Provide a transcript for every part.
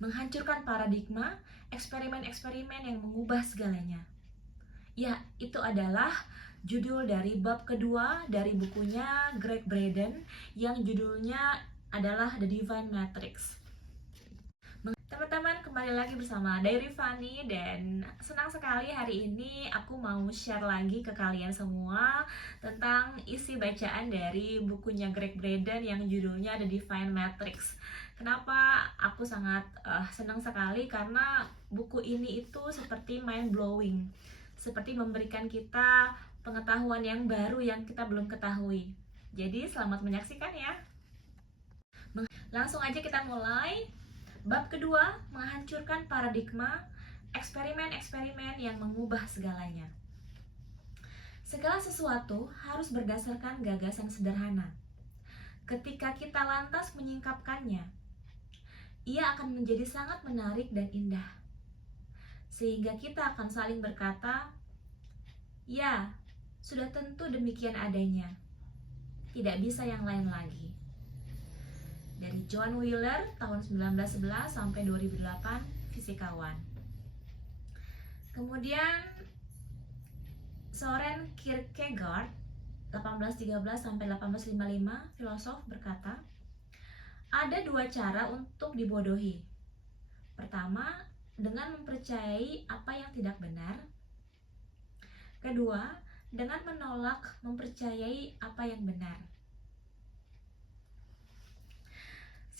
Menghancurkan paradigma, eksperimen-eksperimen yang mengubah segalanya. Ya, itu adalah judul dari bab kedua dari bukunya Greg Braden yang judulnya adalah The Divine Matrix. Teman-teman, kembali lagi bersama Diary Fanny dan senang sekali hari ini aku mau share lagi ke kalian semua tentang isi bacaan dari bukunya Greg Braden yang judulnya The Divine Matrix. Kenapa aku sangat senang sekali? Karena buku ini itu seperti mind blowing, seperti memberikan kita pengetahuan yang baru yang kita belum ketahui. Jadi selamat menyaksikan ya. Langsung aja kita mulai. Bab kedua, menghancurkan paradigma, eksperimen-eksperimen yang mengubah segalanya. Segala sesuatu harus berdasarkan gagasan sederhana. Ketika kita lantas menyingkapkannya, ia akan menjadi sangat menarik dan indah. Sehingga kita akan saling berkata, "Ya, sudah tentu demikian adanya. Tidak bisa yang lain lagi." Dari John Wheeler tahun 1911 sampai 2008, fisikawan. Kemudian Soren Kierkegaard 1813 sampai 1855, filosof, berkata, ada dua cara untuk dibodohi. Pertama, dengan mempercayai apa yang tidak benar. Kedua, dengan menolak mempercayai apa yang benar.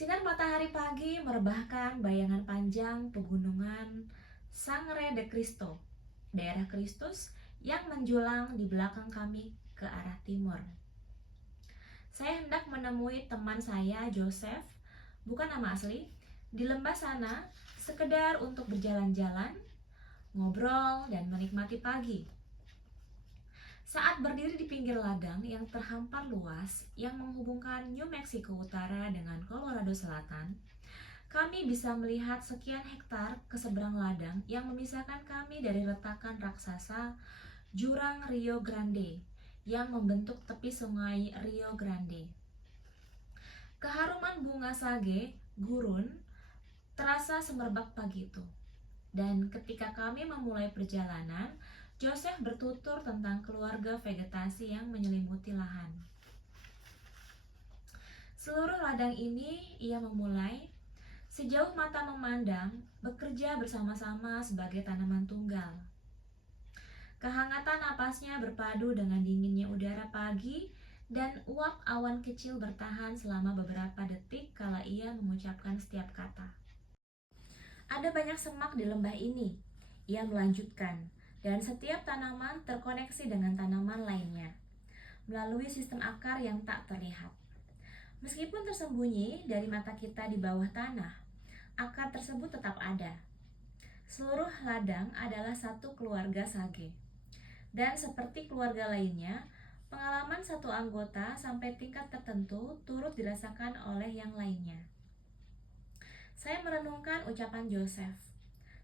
Sinar matahari pagi merebahkan bayangan panjang pegunungan Sangre de Cristo, daerah Kristus yang menjulang di belakang kami ke arah timur. Saya hendak menemui teman saya, Joseph, bukan nama asli, di lembah sana, sekedar untuk berjalan-jalan, ngobrol, dan menikmati pagi. Saat berdiri di pinggir ladang yang terhampar luas yang menghubungkan New Mexico Utara dengan Colorado Selatan, kami bisa melihat sekian hektar ke seberang ladang yang memisahkan kami dari retakan raksasa jurang Rio Grande yang membentuk tepi sungai Rio Grande. Keharuman bunga sage, gurun, terasa semerbak pagi itu. Dan ketika kami memulai perjalanan, Joseph bertutur tentang keluarga vegetasi yang menyelimuti lahan. Seluruh ladang ini ia memulai, sejauh mata memandang, bekerja bersama-sama sebagai tanaman tunggal. Kehangatan napasnya berpadu dengan dinginnya udara pagi dan uap awan kecil bertahan selama beberapa detik kala ia mengucapkan setiap kata. Ada banyak semak di lembah ini, ia melanjutkan, dan setiap tanaman terkoneksi dengan tanaman lainnya melalui sistem akar yang tak terlihat. Meskipun tersembunyi dari mata kita di bawah tanah, akar tersebut tetap ada. Seluruh ladang adalah satu keluarga sage. Dan seperti keluarga lainnya, pengalaman satu anggota sampai tingkat tertentu turut dirasakan oleh yang lainnya. Saya merenungkan ucapan Joseph,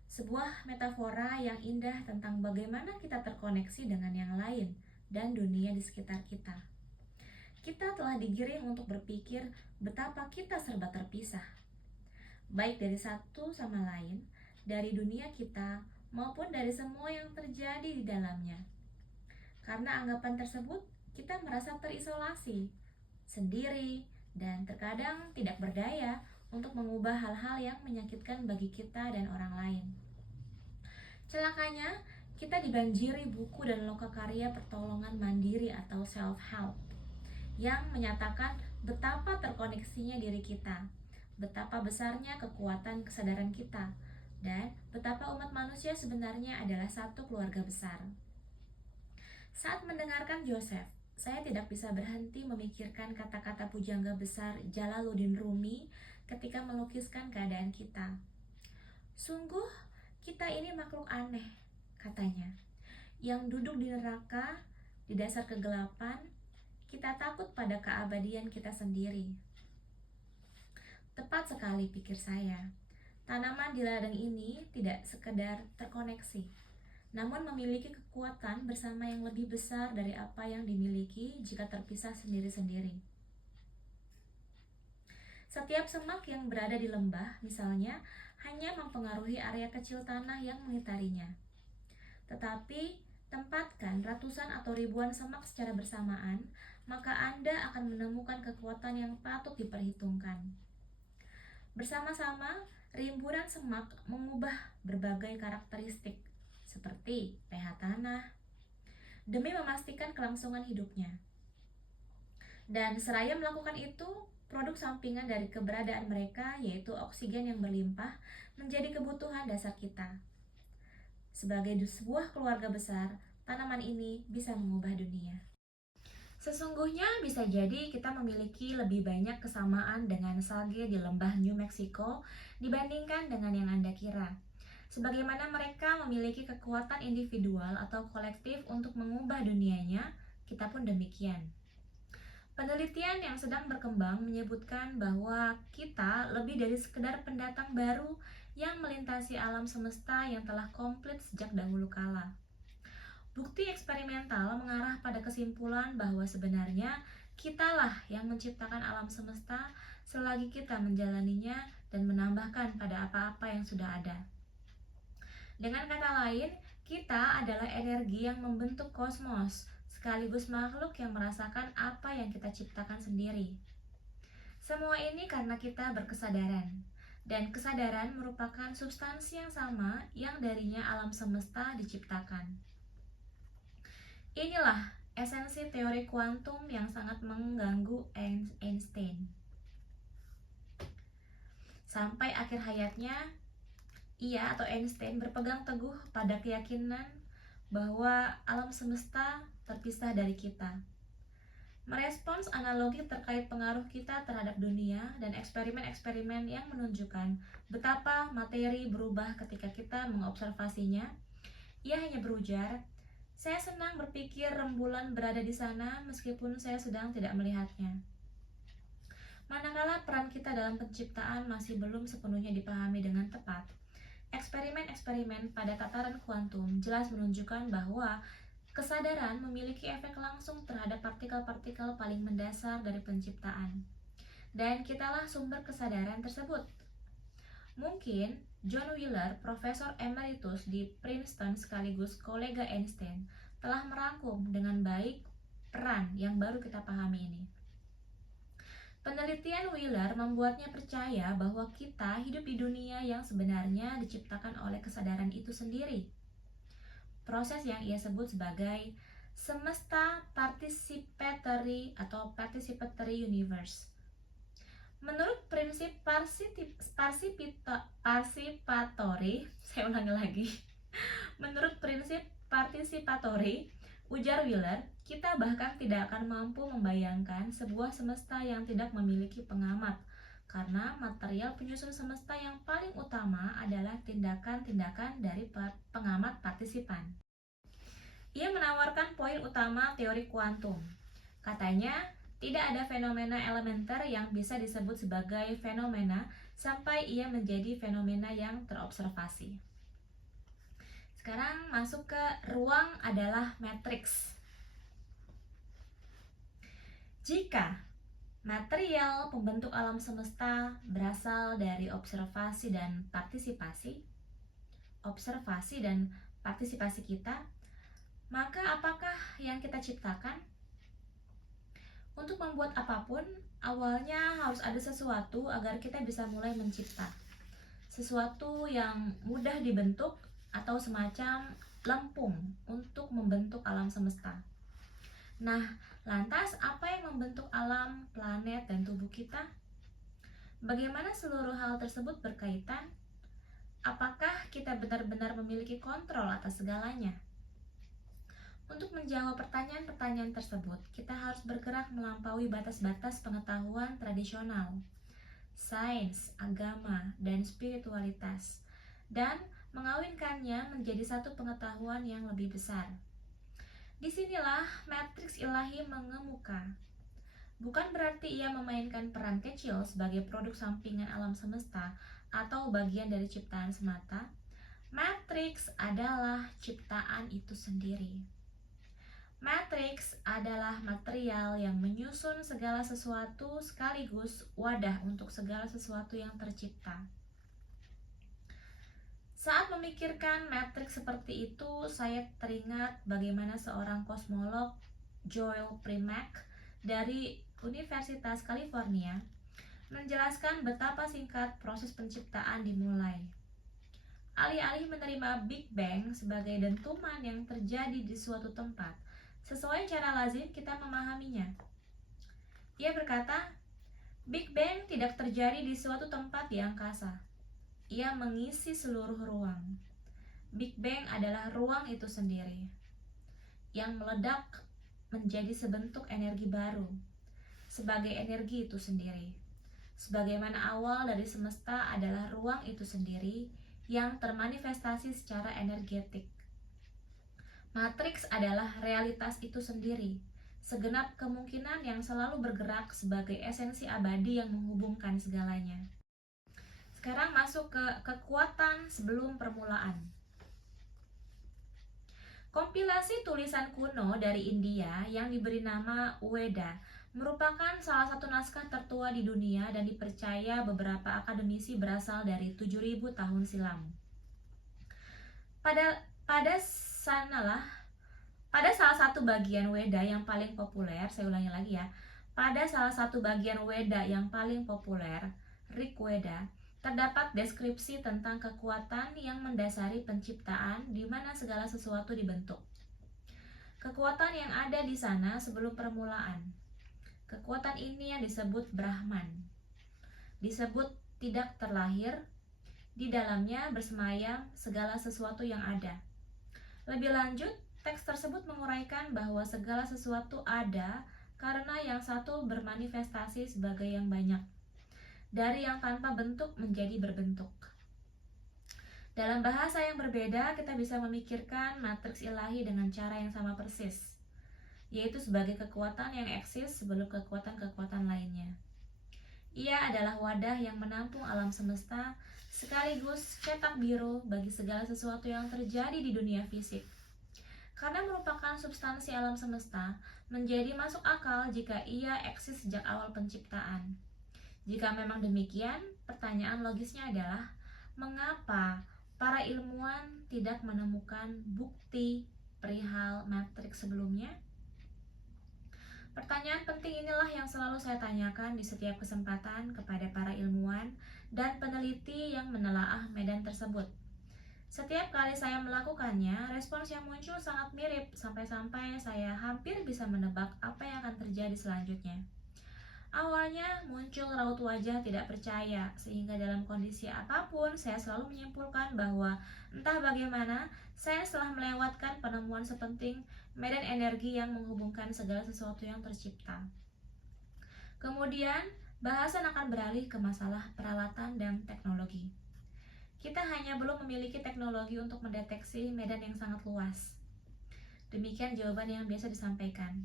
sebuah metafora yang indah tentang bagaimana kita terkoneksi dengan yang lain dan dunia di sekitar kita. Kita telah digiring untuk berpikir betapa kita serba terpisah, baik dari satu sama lain, dari dunia kita, maupun dari semua yang terjadi di dalamnya. Karena anggapan tersebut, kita merasa terisolasi, sendiri, dan terkadang tidak berdaya untuk mengubah hal-hal yang menyakitkan bagi kita dan orang lain. Celakanya, kita dibanjiri buku dan lokakarya pertolongan mandiri atau self-help yang menyatakan betapa terkoneksinya diri kita, betapa besarnya kekuatan kesadaran kita, dan betapa umat manusia sebenarnya adalah satu keluarga besar. Saat mendengarkan Joseph, saya tidak bisa berhenti memikirkan kata-kata pujangga besar Jalaluddin Rumi ketika melukiskan keadaan kita. Sungguh, kita ini makhluk aneh, katanya, yang duduk di neraka, di dasar kegelapan, kita takut pada keabadian kita sendiri. Tepat sekali, pikir saya. Tanaman di ladang ini tidak sekedar terkoneksi, namun memiliki kekuatan bersama yang lebih besar dari apa yang dimiliki jika terpisah sendiri-sendiri. Setiap semak yang berada di lembah, misalnya, hanya mempengaruhi area kecil tanah yang mengitarinya. Tetapi, tempatkan ratusan atau ribuan semak secara bersamaan, maka Anda akan menemukan kekuatan yang patut diperhitungkan. Bersama-sama, rimbunan semak mengubah berbagai karakteristik, seperti pH tanah, demi memastikan kelangsungan hidupnya. Dan seraya melakukan itu, produk sampingan dari keberadaan mereka, yaitu oksigen yang berlimpah, menjadi kebutuhan dasar kita. Sebagai sebuah keluarga besar, tanaman ini bisa mengubah dunia. Sesungguhnya bisa jadi kita memiliki lebih banyak kesamaan dengan salge di lembah New Mexico dibandingkan dengan yang Anda kira. Sebagaimana mereka memiliki kekuatan individual atau kolektif untuk mengubah dunianya, kita pun demikian. Penelitian yang sedang berkembang menyebutkan bahwa kita lebih dari sekedar pendatang baru yang melintasi alam semesta yang telah komplit sejak dahulu kala. Bukti eksperimental mengarah pada kesimpulan bahwa sebenarnya kitalah yang menciptakan alam semesta selagi kita menjalaninya dan menambahkan pada apa-apa yang sudah ada. Dengan kata lain, kita adalah energi yang membentuk kosmos, sekaligus makhluk yang merasakan apa yang kita ciptakan sendiri. Semua ini karena kita berkesadaran, dan kesadaran merupakan substansi yang sama yang darinya alam semesta diciptakan. Inilah esensi teori kuantum yang sangat mengganggu Einstein. Sampai akhir hayatnya, ia atau Einstein berpegang teguh pada keyakinan bahwa alam semesta terpisah dari kita. Merespons analogi terkait pengaruh kita terhadap dunia dan eksperimen-eksperimen yang menunjukkan betapa materi berubah ketika kita mengobservasinya, ia hanya berujar, "Saya senang berpikir rembulan berada di sana meskipun saya sedang tidak melihatnya." Manakala peran kita dalam penciptaan masih belum sepenuhnya dipahami dengan tepat, eksperimen-eksperimen pada tataran kuantum jelas menunjukkan bahwa kesadaran memiliki efek langsung terhadap partikel-partikel paling mendasar dari penciptaan. Dan kitalah sumber kesadaran tersebut. Mungkin John Wheeler, profesor emeritus di Princeton sekaligus kolega Einstein, telah merangkum dengan baik peran yang baru kita pahami ini. Penelitian Wheeler membuatnya percaya bahwa kita hidup di dunia yang sebenarnya diciptakan oleh kesadaran itu sendiri. Proses yang ia sebut sebagai semesta participatory atau participatory universe. Menurut prinsip participatory, saya ulangi lagi. Menurut prinsip participatory, ujar Wheeler, kita bahkan tidak akan mampu membayangkan sebuah semesta yang tidak memiliki pengamat, karena material penyusun semesta yang paling utama adalah tindakan-tindakan dari pengamat partisipan. Ia menawarkan poin utama teori kuantum. Katanya, tidak ada fenomena elementer yang bisa disebut sebagai fenomena sampai ia menjadi fenomena yang terobservasi. Sekarang masuk ke ruang adalah matriks. Jika material pembentuk alam semesta berasal dari observasi dan partisipasi kita, maka apakah yang kita ciptakan? Untuk membuat apapun, awalnya harus ada sesuatu agar kita bisa mulai mencipta. Sesuatu yang mudah dibentuk atau semacam lempung untuk membentuk alam semesta. Nah, lantas apa yang membentuk alam, planet, dan tubuh kita? Bagaimana seluruh hal tersebut berkaitan? Apakah kita benar-benar memiliki kontrol atas segalanya? Untuk menjawab pertanyaan-pertanyaan tersebut, kita harus bergerak melampaui batas-batas pengetahuan tradisional, sains, agama, dan spiritualitas, dan mengawinkannya menjadi satu pengetahuan yang lebih besar. Disinilah matriks ilahi mengemuka. Bukan berarti ia memainkan peran kecil sebagai produk sampingan alam semesta atau bagian dari ciptaan semata. Matriks adalah ciptaan itu sendiri. Matriks adalah material yang menyusun segala sesuatu sekaligus wadah untuk segala sesuatu yang tercipta. memikirkan matriks seperti itu, saya teringat bagaimana seorang kosmolog, Joel Primack dari Universitas California menjelaskan betapa singkat proses penciptaan dimulai. Alih-alih menerima Big Bang sebagai dentuman yang terjadi di suatu tempat, sesuai cara lazim kita memahaminya. Ia berkata, Big Bang tidak terjadi di suatu tempat di angkasa. Ia mengisi seluruh ruang. Big Bang adalah ruang itu sendiri, yang meledak menjadi sebentuk energi baru, sebagai energi itu sendiri. Sebagaimana awal dari semesta adalah ruang itu sendiri yang termanifestasi secara energetik. Matriks adalah realitas itu sendiri, segenap kemungkinan yang selalu bergerak sebagai esensi abadi yang menghubungkan segalanya. Sekarang masuk ke kekuatan sebelum permulaan. Kompilasi tulisan kuno dari India yang diberi nama Weda merupakan salah satu naskah tertua di dunia dan dipercaya beberapa akademisi berasal dari 7.000 tahun silam. Pada salah satu bagian Weda yang paling populer, saya ulangi lagi ya. Pada salah satu bagian Weda yang paling populer, Rig Weda, terdapat deskripsi tentang kekuatan yang mendasari penciptaan di mana segala sesuatu dibentuk. Kekuatan yang ada di sana sebelum permulaan. Kekuatan ini yang disebut Brahman. Disebut tidak terlahir, di dalamnya bersemayam segala sesuatu yang ada. Lebih lanjut, teks tersebut menguraikan bahwa segala sesuatu ada karena yang satu bermanifestasi sebagai yang banyak. Dari yang tanpa bentuk menjadi berbentuk. Dalam bahasa yang berbeda, kita bisa memikirkan matriks ilahi dengan cara yang sama persis, yaitu sebagai kekuatan yang eksis sebelum kekuatan-kekuatan lainnya. Ia adalah wadah yang menampung alam semesta, sekaligus cetak biru bagi segala sesuatu yang terjadi di dunia fisik. Karena merupakan substansi alam semesta, menjadi masuk akal jika ia eksis sejak awal penciptaan. Jika memang demikian, pertanyaan logisnya adalah, mengapa para ilmuwan tidak menemukan bukti perihal matriks sebelumnya? Pertanyaan penting inilah yang selalu saya tanyakan di setiap kesempatan kepada para ilmuwan dan peneliti yang menelaah medan tersebut. Setiap kali saya melakukannya, respons yang muncul sangat mirip, sampai-sampai saya hampir bisa menebak apa yang akan terjadi selanjutnya. Awalnya muncul raut wajah tidak percaya, sehingga dalam kondisi apapun saya selalu menyimpulkan bahwa entah bagaimana, saya telah melewatkan penemuan sepenting medan energi yang menghubungkan segala sesuatu yang tercipta. Kemudian, bahasan akan beralih ke masalah peralatan dan teknologi. Kita hanya belum memiliki teknologi untuk mendeteksi medan yang sangat luas. Demikian jawaban yang biasa disampaikan.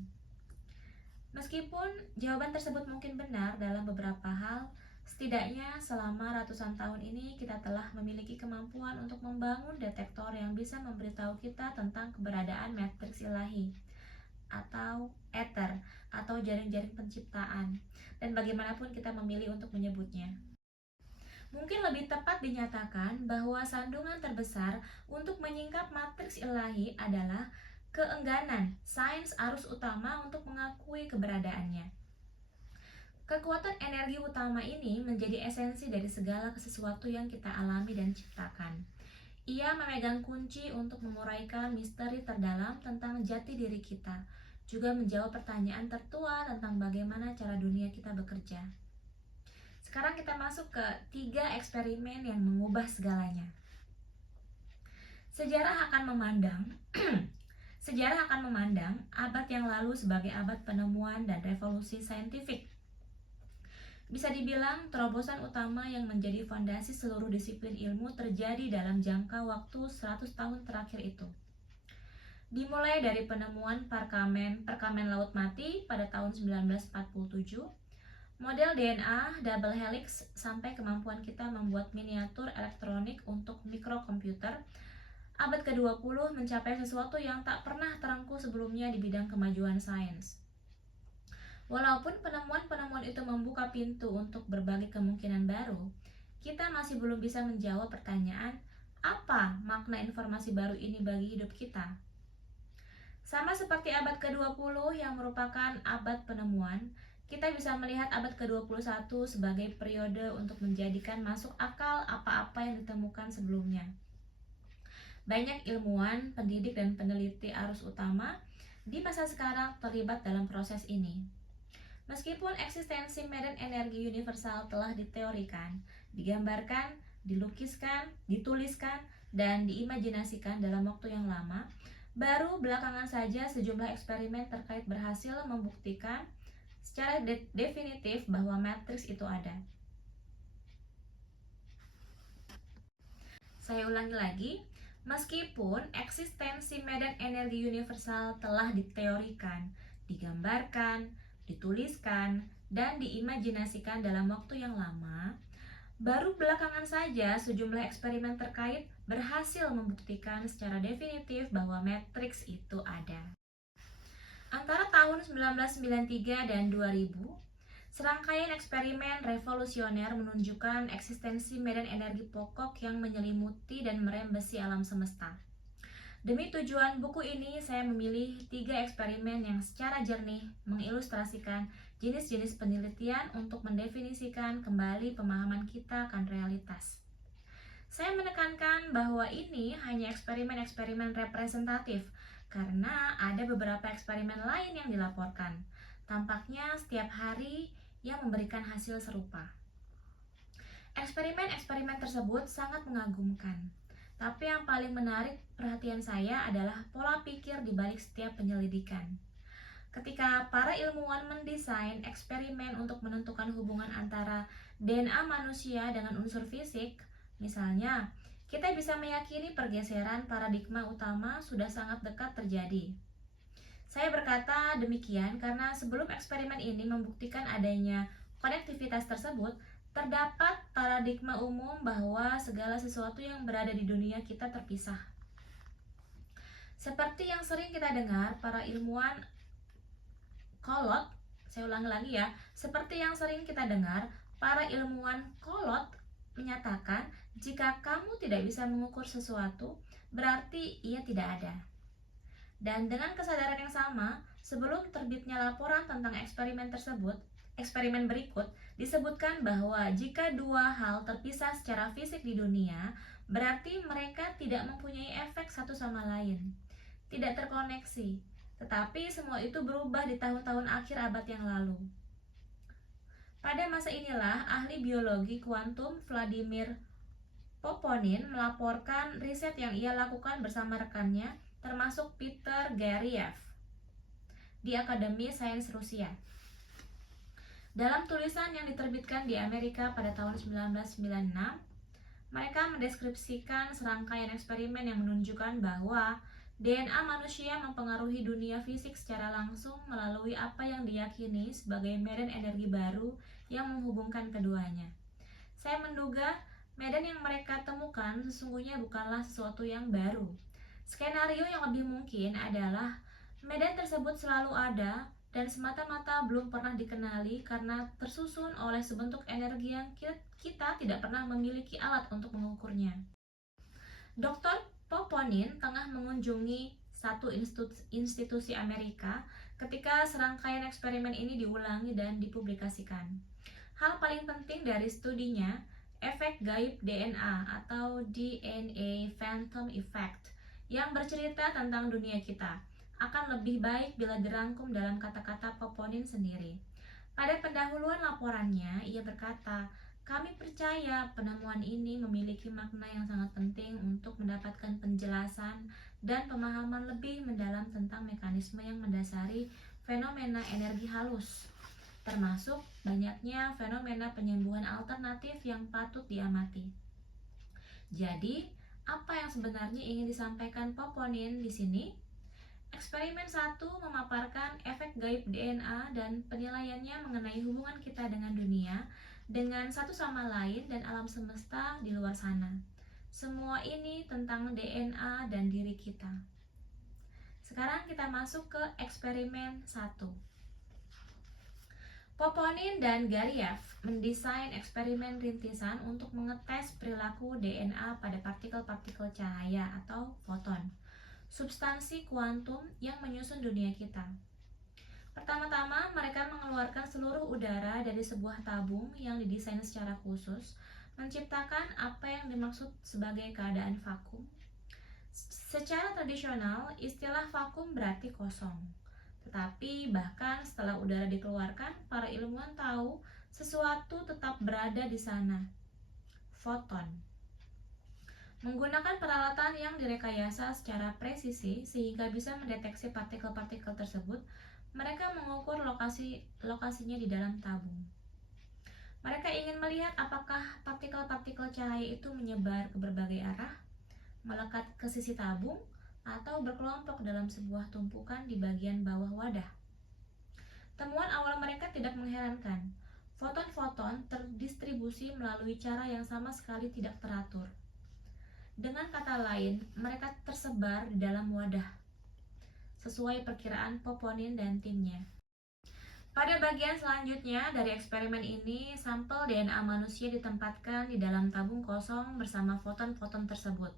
Meskipun jawaban tersebut mungkin benar dalam beberapa hal, setidaknya selama ratusan tahun ini kita telah memiliki kemampuan untuk membangun detektor yang bisa memberitahu kita tentang keberadaan matriks ilahi atau ether atau jaring-jaring penciptaan, dan bagaimanapun kita memilih untuk menyebutnya. Mungkin lebih tepat dinyatakan bahwa sandungan terbesar untuk menyingkap matriks ilahi adalah keengganan sains arus utama untuk mengakui keberadaannya. Kekuatan energi utama ini menjadi esensi dari segala sesuatu yang kita alami dan ciptakan. Ia memegang kunci untuk menguraikan misteri terdalam tentang jati diri kita, juga menjawab pertanyaan tertua tentang bagaimana cara dunia kita bekerja. Sekarang kita masuk ke 3 eksperimen yang mengubah segalanya. Sejarah akan memandang abad yang lalu sebagai abad penemuan dan revolusi saintifik. Bisa dibilang terobosan utama yang menjadi fondasi seluruh disiplin ilmu terjadi dalam jangka waktu 100 tahun terakhir itu. Dimulai dari penemuan perkamen laut mati pada tahun 1947, model DNA double helix, sampai kemampuan kita membuat miniatur elektronik untuk mikrokomputer, abad ke-20 mencapai sesuatu yang tak pernah terengkuh sebelumnya di bidang kemajuan sains. Walaupun penemuan-penemuan itu membuka pintu untuk berbagai kemungkinan baru, kita masih belum bisa menjawab pertanyaan, Apa makna informasi baru ini bagi hidup kita? Sama seperti abad ke-20 yang merupakan abad penemuan, kita bisa melihat abad ke-21 sebagai periode untuk menjadikan masuk akal apa-apa yang ditemukan sebelumnya. Banyak ilmuwan, pendidik, dan peneliti arus utama di masa sekarang terlibat dalam proses ini. Meskipun eksistensi medan energi universal telah diteorikan, digambarkan, dilukiskan, dituliskan, dan diimajinasikan dalam waktu yang lama, baru belakangan saja sejumlah eksperimen terkait berhasil membuktikan secara definitif bahwa matriks itu ada. Saya ulangi lagi, meskipun eksistensi medan energi universal telah diteorikan, digambarkan, dituliskan, dan diimajinasikan dalam waktu yang lama, baru belakangan saja sejumlah eksperimen terkait berhasil membuktikan secara definitif bahwa matriks itu ada. Antara tahun 1993 dan 2000, serangkaian eksperimen revolusioner menunjukkan eksistensi medan energi pokok yang menyelimuti dan merembesi alam semesta. Demi tujuan buku ini, saya memilih 3 eksperimen yang secara jernih mengilustrasikan jenis-jenis penelitian untuk mendefinisikan kembali pemahaman kita akan realitas. Saya menekankan bahwa ini hanya eksperimen-eksperimen representatif karena ada beberapa eksperimen lain yang dilaporkan. Tampaknya setiap hari yang memberikan hasil serupa. Eksperimen-eksperimen tersebut sangat mengagumkan. Tapi yang paling menarik perhatian saya adalah pola pikir di balik setiap penyelidikan. Ketika para ilmuwan mendesain eksperimen untuk menentukan hubungan antara DNA manusia dengan unsur fisik, misalnya, kita bisa meyakini pergeseran paradigma utama sudah sangat dekat terjadi. Saya berkata demikian karena sebelum eksperimen ini membuktikan adanya konektivitas tersebut, terdapat paradigma umum bahwa segala sesuatu yang berada di dunia kita terpisah. Seperti yang sering kita dengar, para ilmuwan kolot, saya ulangi lagi ya, seperti yang sering kita dengar, para ilmuwan kolot menyatakan jika kamu tidak bisa mengukur sesuatu, berarti ia tidak ada. Dan dengan kesadaran yang sama, sebelum terbitnya laporan tentang eksperimen tersebut, eksperimen berikut disebutkan bahwa jika dua hal terpisah secara fisik di dunia, berarti mereka tidak mempunyai efek satu sama lain, tidak terkoneksi. Tetapi semua itu berubah di tahun-tahun akhir abad yang lalu. Pada masa inilah ahli biologi kuantum Vladimir Poponin melaporkan riset yang ia lakukan bersama rekannya, termasuk Peter Garriev, di Akademi Sains Rusia. Dalam tulisan yang diterbitkan di Amerika pada tahun 1996, mereka mendeskripsikan serangkaian eksperimen yang menunjukkan bahwa DNA manusia mempengaruhi dunia fisik secara langsung melalui apa yang diyakini sebagai medan energi baru yang menghubungkan keduanya. Saya menduga medan yang mereka temukan sesungguhnya bukanlah sesuatu yang baru. Skenario yang lebih mungkin adalah medan tersebut selalu ada dan semata-mata belum pernah dikenali karena tersusun oleh sebentuk energi yang kita tidak pernah memiliki alat untuk mengukurnya. Dr. Poponin tengah mengunjungi satu institusi Amerika ketika serangkaian eksperimen ini diulangi dan dipublikasikan. Hal paling penting dari studinya, efek gaib DNA atau DNA Phantom Effect, yang bercerita tentang dunia kita, akan lebih baik bila dirangkum dalam kata-kata Poponin sendiri. Pada pendahuluan laporannya, ia berkata, "Kami percaya penemuan ini memiliki makna yang sangat penting untuk mendapatkan penjelasan dan pemahaman lebih mendalam tentang mekanisme yang mendasari fenomena energi halus, termasuk banyaknya fenomena penyembuhan alternatif yang patut diamati." Jadi, apa yang sebenarnya ingin disampaikan Poponin di sini? Eksperimen 1 memaparkan efek gaib DNA dan penilaiannya mengenai hubungan kita dengan dunia, dengan satu sama lain dan alam semesta di luar sana. Semua ini tentang DNA dan diri kita. Sekarang kita masuk ke eksperimen 1. Poponin dan Gariev mendesain eksperimen rintisan untuk mengetes perilaku DNA pada partikel-partikel cahaya atau foton, substansi kuantum yang menyusun dunia kita. Pertama-tama, mereka mengeluarkan seluruh udara dari sebuah tabung yang didesain secara khusus, menciptakan apa yang dimaksud sebagai keadaan vakum. Secara tradisional, istilah vakum berarti kosong. Tetapi bahkan setelah udara dikeluarkan, para ilmuwan tahu sesuatu tetap berada di sana, foton. Menggunakan peralatan yang direkayasa secara presisi sehingga bisa mendeteksi partikel-partikel tersebut, mereka mengukur lokasinya di dalam tabung. Mereka ingin melihat apakah partikel-partikel cahaya itu menyebar ke berbagai arah, melekat ke sisi tabung, atau berkelompok dalam sebuah tumpukan di bagian bawah wadah. Temuan awal mereka tidak mengherankan. Foton-foton terdistribusi melalui cara yang sama sekali tidak teratur. Dengan kata lain, mereka tersebar di dalam wadah, sesuai perkiraan Poponin dan timnya. Pada bagian selanjutnya dari eksperimen ini, sampel DNA manusia ditempatkan di dalam tabung kosong bersama foton-foton tersebut.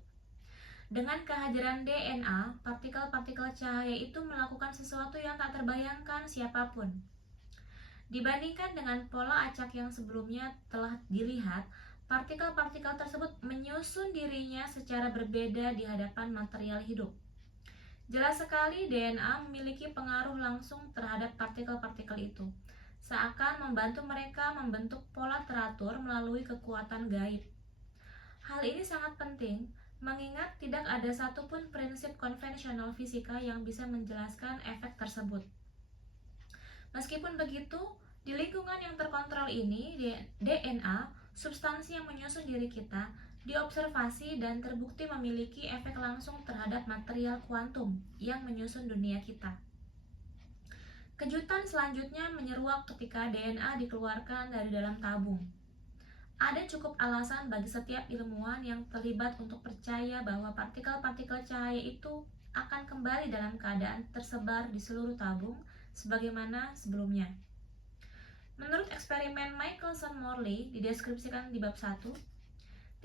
Dengan kehadiran DNA, partikel-partikel cahaya itu melakukan sesuatu yang tak terbayangkan siapapun. Dibandingkan dengan pola acak yang sebelumnya telah dilihat, partikel-partikel tersebut menyusun dirinya secara berbeda di hadapan material hidup. Jelas sekali DNA memiliki pengaruh langsung terhadap partikel-partikel itu, seakan membantu mereka membentuk pola teratur melalui kekuatan gaib. Hal ini sangat penting, mengingat tidak ada satupun prinsip konvensional fisika yang bisa menjelaskan efek tersebut. Meskipun begitu, di lingkungan yang terkontrol ini, DNA, substansi yang menyusun diri kita, diobservasi dan terbukti memiliki efek langsung terhadap material kuantum yang menyusun dunia kita. Kejutan selanjutnya menyeruak ketika DNA dikeluarkan dari dalam tabung. Ada cukup alasan bagi setiap ilmuwan yang terlibat untuk percaya bahwa partikel-partikel cahaya itu akan kembali dalam keadaan tersebar di seluruh tabung sebagaimana sebelumnya. Menurut eksperimen Michelson-Morley dideskripsikan di bab 1,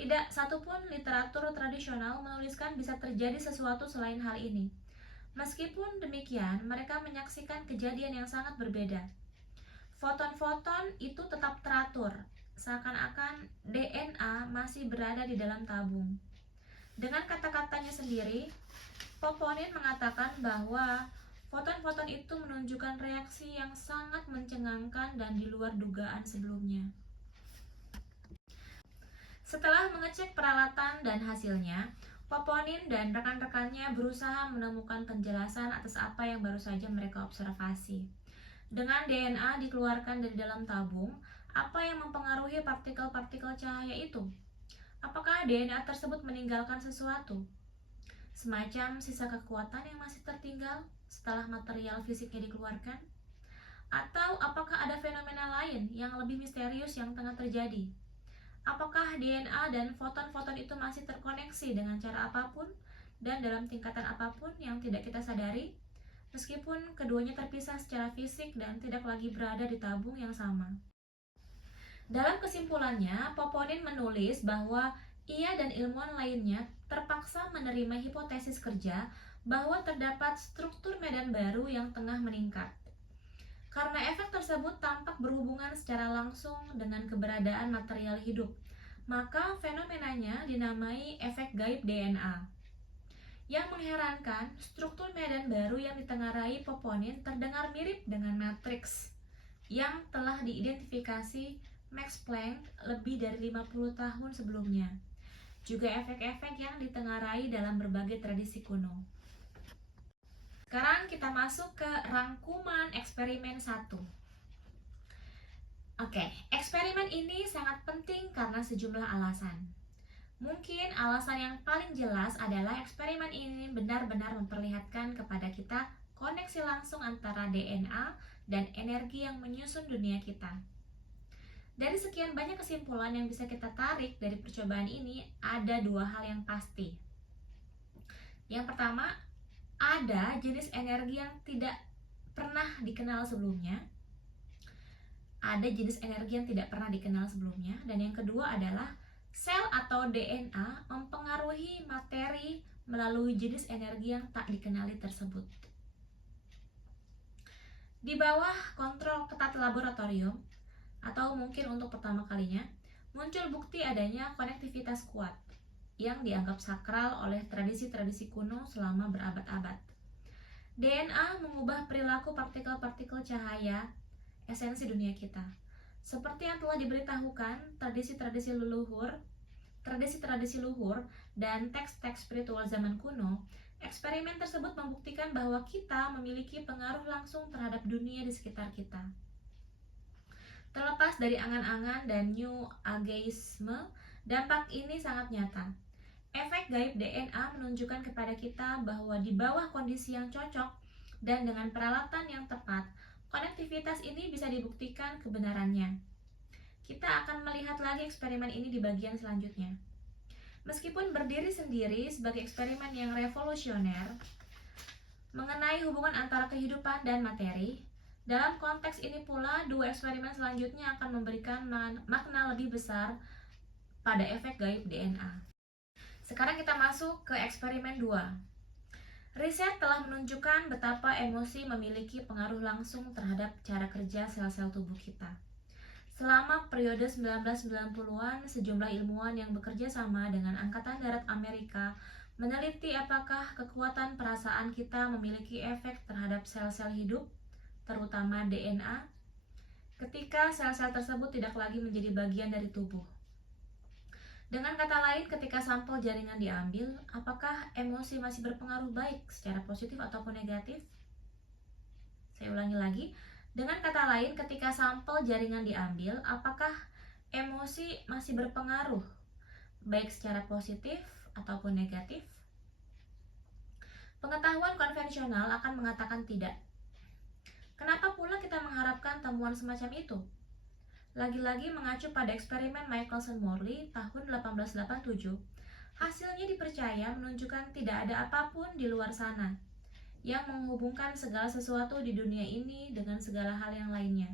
tidak satupun literatur tradisional menuliskan bisa terjadi sesuatu selain hal ini. Meskipun demikian, mereka menyaksikan kejadian yang sangat berbeda. Foton-foton itu tetap teratur, seakan-akan DNA masih berada di dalam tabung. Dengan kata-katanya sendiri, Poponin mengatakan bahwa foton-foton itu menunjukkan reaksi yang sangat mencengangkan dan di luar dugaan sebelumnya. Setelah mengecek peralatan dan hasilnya, Poponin dan rekan-rekannya berusaha menemukan penjelasan atas apa yang baru saja mereka observasi. Dengan DNA dikeluarkan dari dalam tabung, apa yang mempengaruhi partikel-partikel cahaya itu? Apakah DNA tersebut meninggalkan sesuatu? Semacam sisa kekuatan yang masih tertinggal setelah material fisiknya dikeluarkan? Atau apakah ada fenomena lain yang lebih misterius yang tengah terjadi? Apakah DNA dan foton-foton itu masih terkoneksi dengan cara apapun dan dalam tingkatan apapun yang tidak kita sadari, meskipun keduanya terpisah secara fisik dan tidak lagi berada di tabung yang sama? Dalam kesimpulannya, Poponin menulis bahwa ia dan ilmuwan lainnya terpaksa menerima hipotesis kerja bahwa terdapat struktur medan baru yang tengah meningkat. Karena efek tersebut tampak berhubungan secara langsung dengan keberadaan material hidup, maka fenomenanya dinamai efek gaib DNA. Yang mengherankan, struktur medan baru yang ditengarai Poponin terdengar mirip dengan matriks yang telah diidentifikasi Max Planck lebih dari 50 tahun sebelumnya. Juga efek-efek yang ditengarai dalam berbagai tradisi kuno. Sekarang kita masuk ke rangkuman eksperimen 1. Oke, eksperimen ini sangat penting karena sejumlah alasan. Mungkin alasan yang paling jelas adalah eksperimen ini benar-benar memperlihatkan kepada kita koneksi langsung antara DNA dan energi yang menyusun dunia kita. Dari sekian banyak kesimpulan yang bisa kita tarik dari percobaan ini, ada dua hal yang pasti. Yang pertama, ada jenis energi yang tidak pernah dikenal sebelumnya. ada jenis energi yang tidak pernah dikenal sebelumnya. Dan yang kedua adalah sel atau DNA mempengaruhi materi melalui jenis energi yang tak dikenali tersebut. Di bawah kontrol ketat laboratorium, atau mungkin untuk pertama kalinya, muncul bukti adanya konektivitas kuat yang dianggap sakral oleh tradisi-tradisi kuno selama berabad-abad. DNA mengubah perilaku partikel-partikel cahaya, esensi dunia kita. Seperti yang telah diberitahukan, tradisi-tradisi luhur dan teks-teks spiritual zaman kuno, eksperimen tersebut membuktikan bahwa kita memiliki pengaruh langsung terhadap dunia di sekitar kita. Terlepas dari angan-angan dan New Ageisme, dampak ini sangat nyata. Efek gaib DNA menunjukkan kepada kita bahwa di bawah kondisi yang cocok dan dengan peralatan yang tepat, konektivitas ini bisa dibuktikan kebenarannya. Kita akan melihat lagi eksperimen ini di bagian selanjutnya. Meskipun berdiri sendiri sebagai eksperimen yang revolusioner mengenai hubungan antara kehidupan dan materi, dalam konteks ini pula dua eksperimen selanjutnya akan memberikan makna lebih besar pada efek gaib DNA. Sekarang kita masuk ke eksperimen 2. Riset telah menunjukkan betapa emosi memiliki pengaruh langsung terhadap cara kerja sel-sel tubuh kita. Selama periode 1990-an, sejumlah ilmuwan yang bekerja sama dengan Angkatan Darat Amerika meneliti apakah kekuatan perasaan kita memiliki efek terhadap sel-sel hidup, terutama DNA, ketika sel-sel tersebut tidak lagi menjadi bagian dari tubuh. Dengan kata lain, ketika sampel jaringan diambil, apakah emosi masih berpengaruh baik secara positif ataupun negatif? Saya ulangi lagi. Dengan kata lain, ketika sampel jaringan diambil, apakah emosi masih berpengaruh baik secara positif ataupun negatif? Pengetahuan konvensional akan mengatakan tidak. Kenapa pula kita mengharapkan temuan semacam itu? Lagi-lagi mengacu pada eksperimen Michelson-Morley tahun 1887, hasilnya dipercaya menunjukkan tidak ada apapun di luar sana yang menghubungkan segala sesuatu di dunia ini dengan segala hal yang lainnya.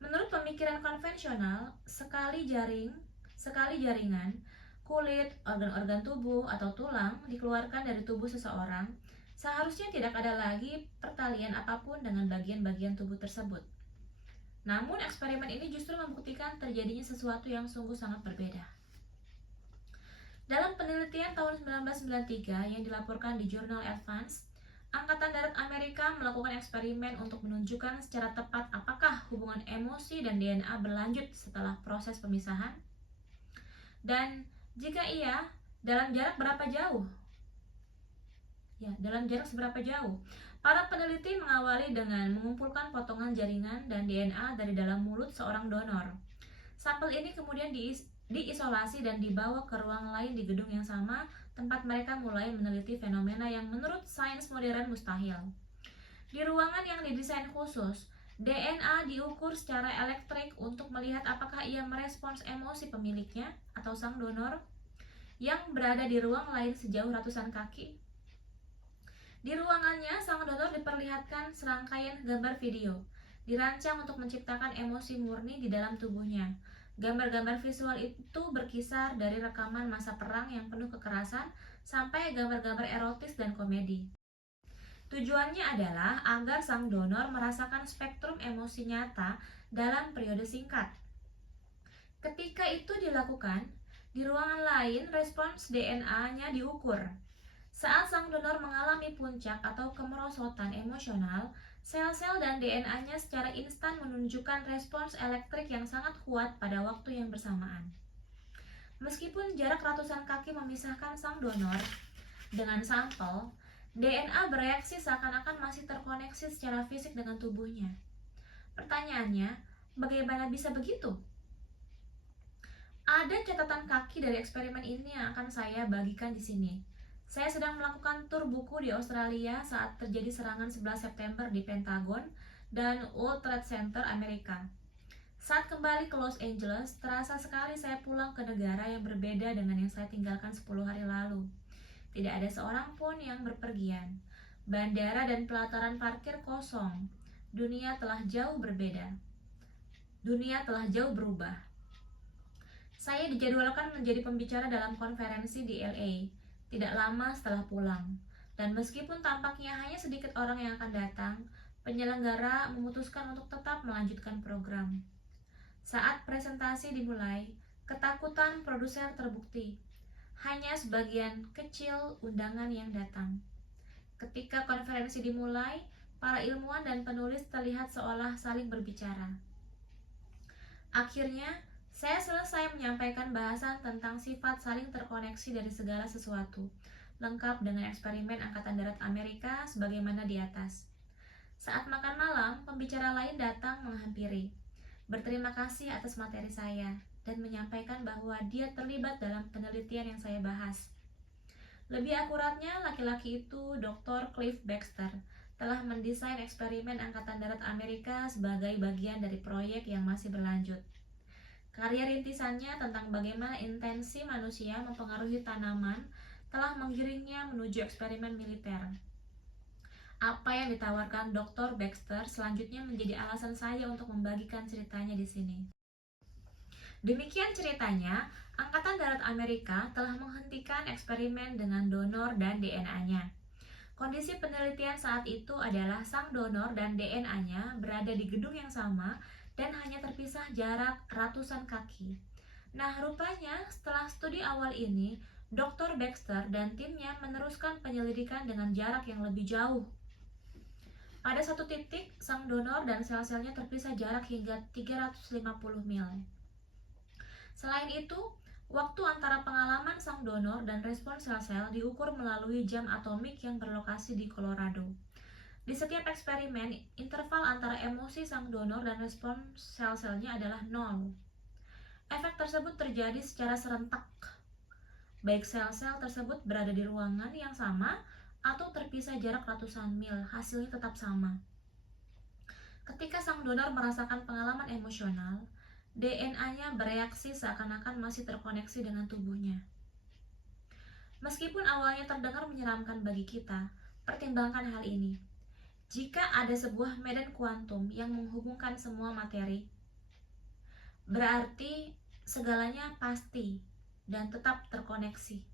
Menurut pemikiran konvensional, sekali jaringan, kulit, organ-organ tubuh, atau tulang dikeluarkan dari tubuh seseorang, seharusnya tidak ada lagi pertalian apapun dengan bagian-bagian tubuh tersebut. Namun eksperimen ini justru membuktikan terjadinya sesuatu yang sungguh sangat berbeda. Dalam penelitian tahun 1993 yang dilaporkan di jurnal Advance, Angkatan Darat Amerika melakukan eksperimen untuk menunjukkan secara tepat apakah hubungan emosi dan DNA berlanjut setelah proses pemisahan. Dan jika iya, dalam jarak berapa jauh? Dalam jarak seberapa jauh? Para peneliti mengawali dengan mengumpulkan potongan jaringan dan DNA dari dalam mulut seorang donor. Sampel ini kemudian diisolasi dan dibawa ke ruang lain di gedung yang sama, tempat mereka mulai meneliti fenomena yang menurut sains modern mustahil. Di ruangan yang didesain khusus, DNA diukur secara elektrik untuk melihat apakah ia merespons emosi pemiliknya atau sang donor yang berada di ruang lain sejauh ratusan kaki. Di ruangannya, sang donor diperlihatkan serangkaian gambar video, dirancang untuk menciptakan emosi murni di dalam tubuhnya. Gambar-gambar visual itu berkisar dari rekaman masa perang yang penuh kekerasan sampai gambar-gambar erotis dan komedi. Tujuannya adalah agar sang donor merasakan spektrum emosi nyata dalam periode singkat. Ketika itu dilakukan, di ruangan lain respons DNA-nya diukur. Saat sang donor mengalami puncak atau kemerosotan emosional, sel-sel dan DNA-nya secara instan menunjukkan respons elektrik yang sangat kuat pada waktu yang bersamaan. Meskipun jarak ratusan kaki memisahkan sang donor dengan sampel, DNA bereaksi seakan-akan masih terkoneksi secara fisik dengan tubuhnya. Pertanyaannya, bagaimana bisa begitu? Ada catatan kaki dari eksperimen ini yang akan saya bagikan di sini. Saya sedang melakukan tur buku di Australia saat terjadi serangan 11 September di Pentagon dan World Trade Center Amerika. Saat kembali ke Los Angeles, terasa sekali saya pulang ke negara yang berbeda dengan yang saya tinggalkan 10 hari lalu. Tidak ada seorang pun yang berpergian. Bandara dan pelataran parkir kosong. Dunia telah jauh berbeda. Dunia telah jauh berubah. Saya dijadwalkan menjadi pembicara dalam konferensi di LA, tidak lama setelah pulang. Dan meskipun tampaknya hanya sedikit orang yang akan datang, penyelenggara memutuskan untuk tetap melanjutkan program. Saat presentasi dimulai, ketakutan produser terbukti. Hanya sebagian kecil undangan yang datang. Ketika konferensi dimulai, para ilmuwan dan penulis terlihat seolah saling berbicara. Akhirnya, saya selesai menyampaikan bahasan tentang sifat saling terkoneksi dari segala sesuatu, lengkap dengan eksperimen Angkatan Darat Amerika sebagaimana di atas. Saat makan malam, pembicara lain datang menghampiri, berterima kasih atas materi saya, dan menyampaikan bahwa dia terlibat dalam penelitian yang saya bahas. Lebih akuratnya, laki-laki itu, Dr. Cliff Baxter, telah mendesain eksperimen Angkatan Darat Amerika sebagai bagian dari proyek yang masih berlanjut. Karya rintisannya tentang bagaimana intensi manusia mempengaruhi tanaman telah menggiringnya menuju eksperimen militer. Apa yang ditawarkan Dr. Baxter selanjutnya menjadi alasan saya untuk membagikan ceritanya di sini. Demikian ceritanya, Angkatan Darat Amerika telah menghentikan eksperimen dengan donor dan DNA-nya. Kondisi penelitian saat itu adalah sang donor dan DNA-nya berada di gedung yang sama dan hanya terpisah jarak ratusan kaki. Nah, rupanya setelah studi awal ini, Dr. Baxter dan timnya meneruskan penyelidikan dengan jarak yang lebih jauh. Pada satu titik, sang donor dan sel-selnya terpisah jarak hingga 350 mil. Selain itu, waktu antara pengalaman sang donor dan respon sel-sel diukur melalui jam atomik yang berlokasi di Colorado. Di setiap eksperimen, interval antara emosi sang donor dan respon sel-selnya adalah 0. Efek tersebut terjadi secara serentak, baik sel-sel tersebut berada di ruangan yang sama atau terpisah jarak ratusan mil, hasilnya tetap sama. Ketika sang donor merasakan pengalaman emosional, DNA-nya bereaksi seakan-akan masih terkoneksi dengan tubuhnya. Meskipun awalnya terdengar menyeramkan bagi kita, pertimbangkan hal ini. Jika ada sebuah medan kuantum yang menghubungkan semua materi, berarti segalanya pasti dan tetap terkoneksi.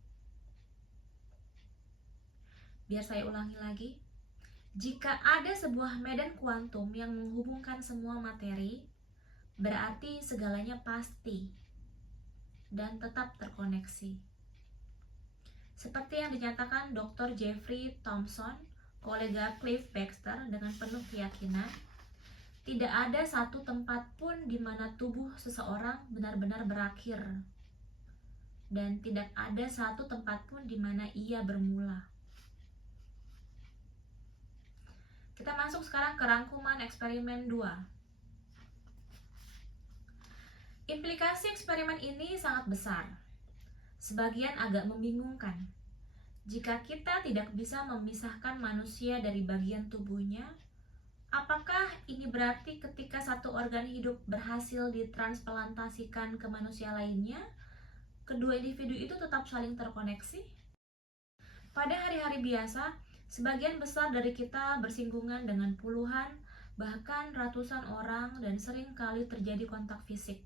Biar saya ulangi lagi. Jika ada sebuah medan kuantum yang menghubungkan semua materi, berarti segalanya pasti dan tetap terkoneksi. Seperti yang dinyatakan Dr. Jeffrey Thompson, kolega Cliff Baxter dengan penuh keyakinan, tidak ada satu tempat pun di mana tubuh seseorang benar-benar berakhir, dan tidak ada satu tempat pun di mana ia bermula. Kita masuk sekarang ke rangkuman eksperimen 2. Implikasi eksperimen ini sangat besar. Sebagian agak membingungkan. Jika kita tidak bisa memisahkan manusia dari bagian tubuhnya, apakah ini berarti ketika satu organ hidup berhasil ditransplantasikan ke manusia lainnya, kedua individu itu tetap saling terkoneksi? Pada hari-hari biasa, sebagian besar dari kita bersinggungan dengan puluhan, bahkan ratusan orang dan sering kali terjadi kontak fisik.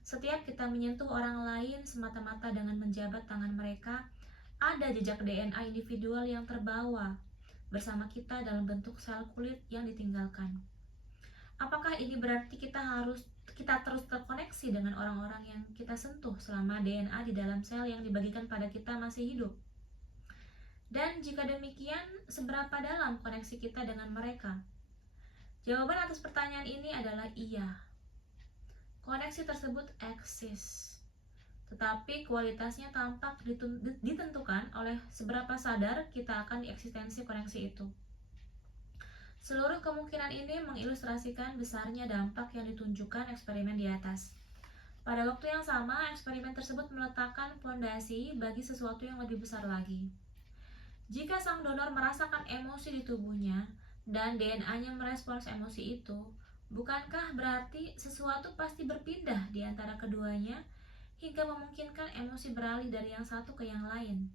Setiap kita menyentuh orang lain semata-mata dengan menjabat tangan mereka, ada jejak DNA individual yang terbawa bersama kita dalam bentuk sel kulit yang ditinggalkan. Apakah ini berarti kita terus terkoneksi dengan orang-orang yang kita sentuh selama DNA di dalam sel yang dibagikan pada kita masih hidup? Dan jika demikian, seberapa dalam koneksi kita dengan mereka? Jawaban atas pertanyaan ini adalah iya. Koneksi tersebut eksis, tetapi kualitasnya tampak ditentukan oleh seberapa sadar kita akan eksistensi koneksi itu. Seluruh kemungkinan ini mengilustrasikan besarnya dampak yang ditunjukkan eksperimen di atas. Pada waktu yang sama, eksperimen tersebut meletakkan fondasi bagi sesuatu yang lebih besar lagi. Jika sang donor merasakan emosi di tubuhnya dan DNA-nya merespons emosi itu, bukankah berarti sesuatu pasti berpindah di antara keduanya hingga memungkinkan emosi beralih dari yang satu ke yang lain?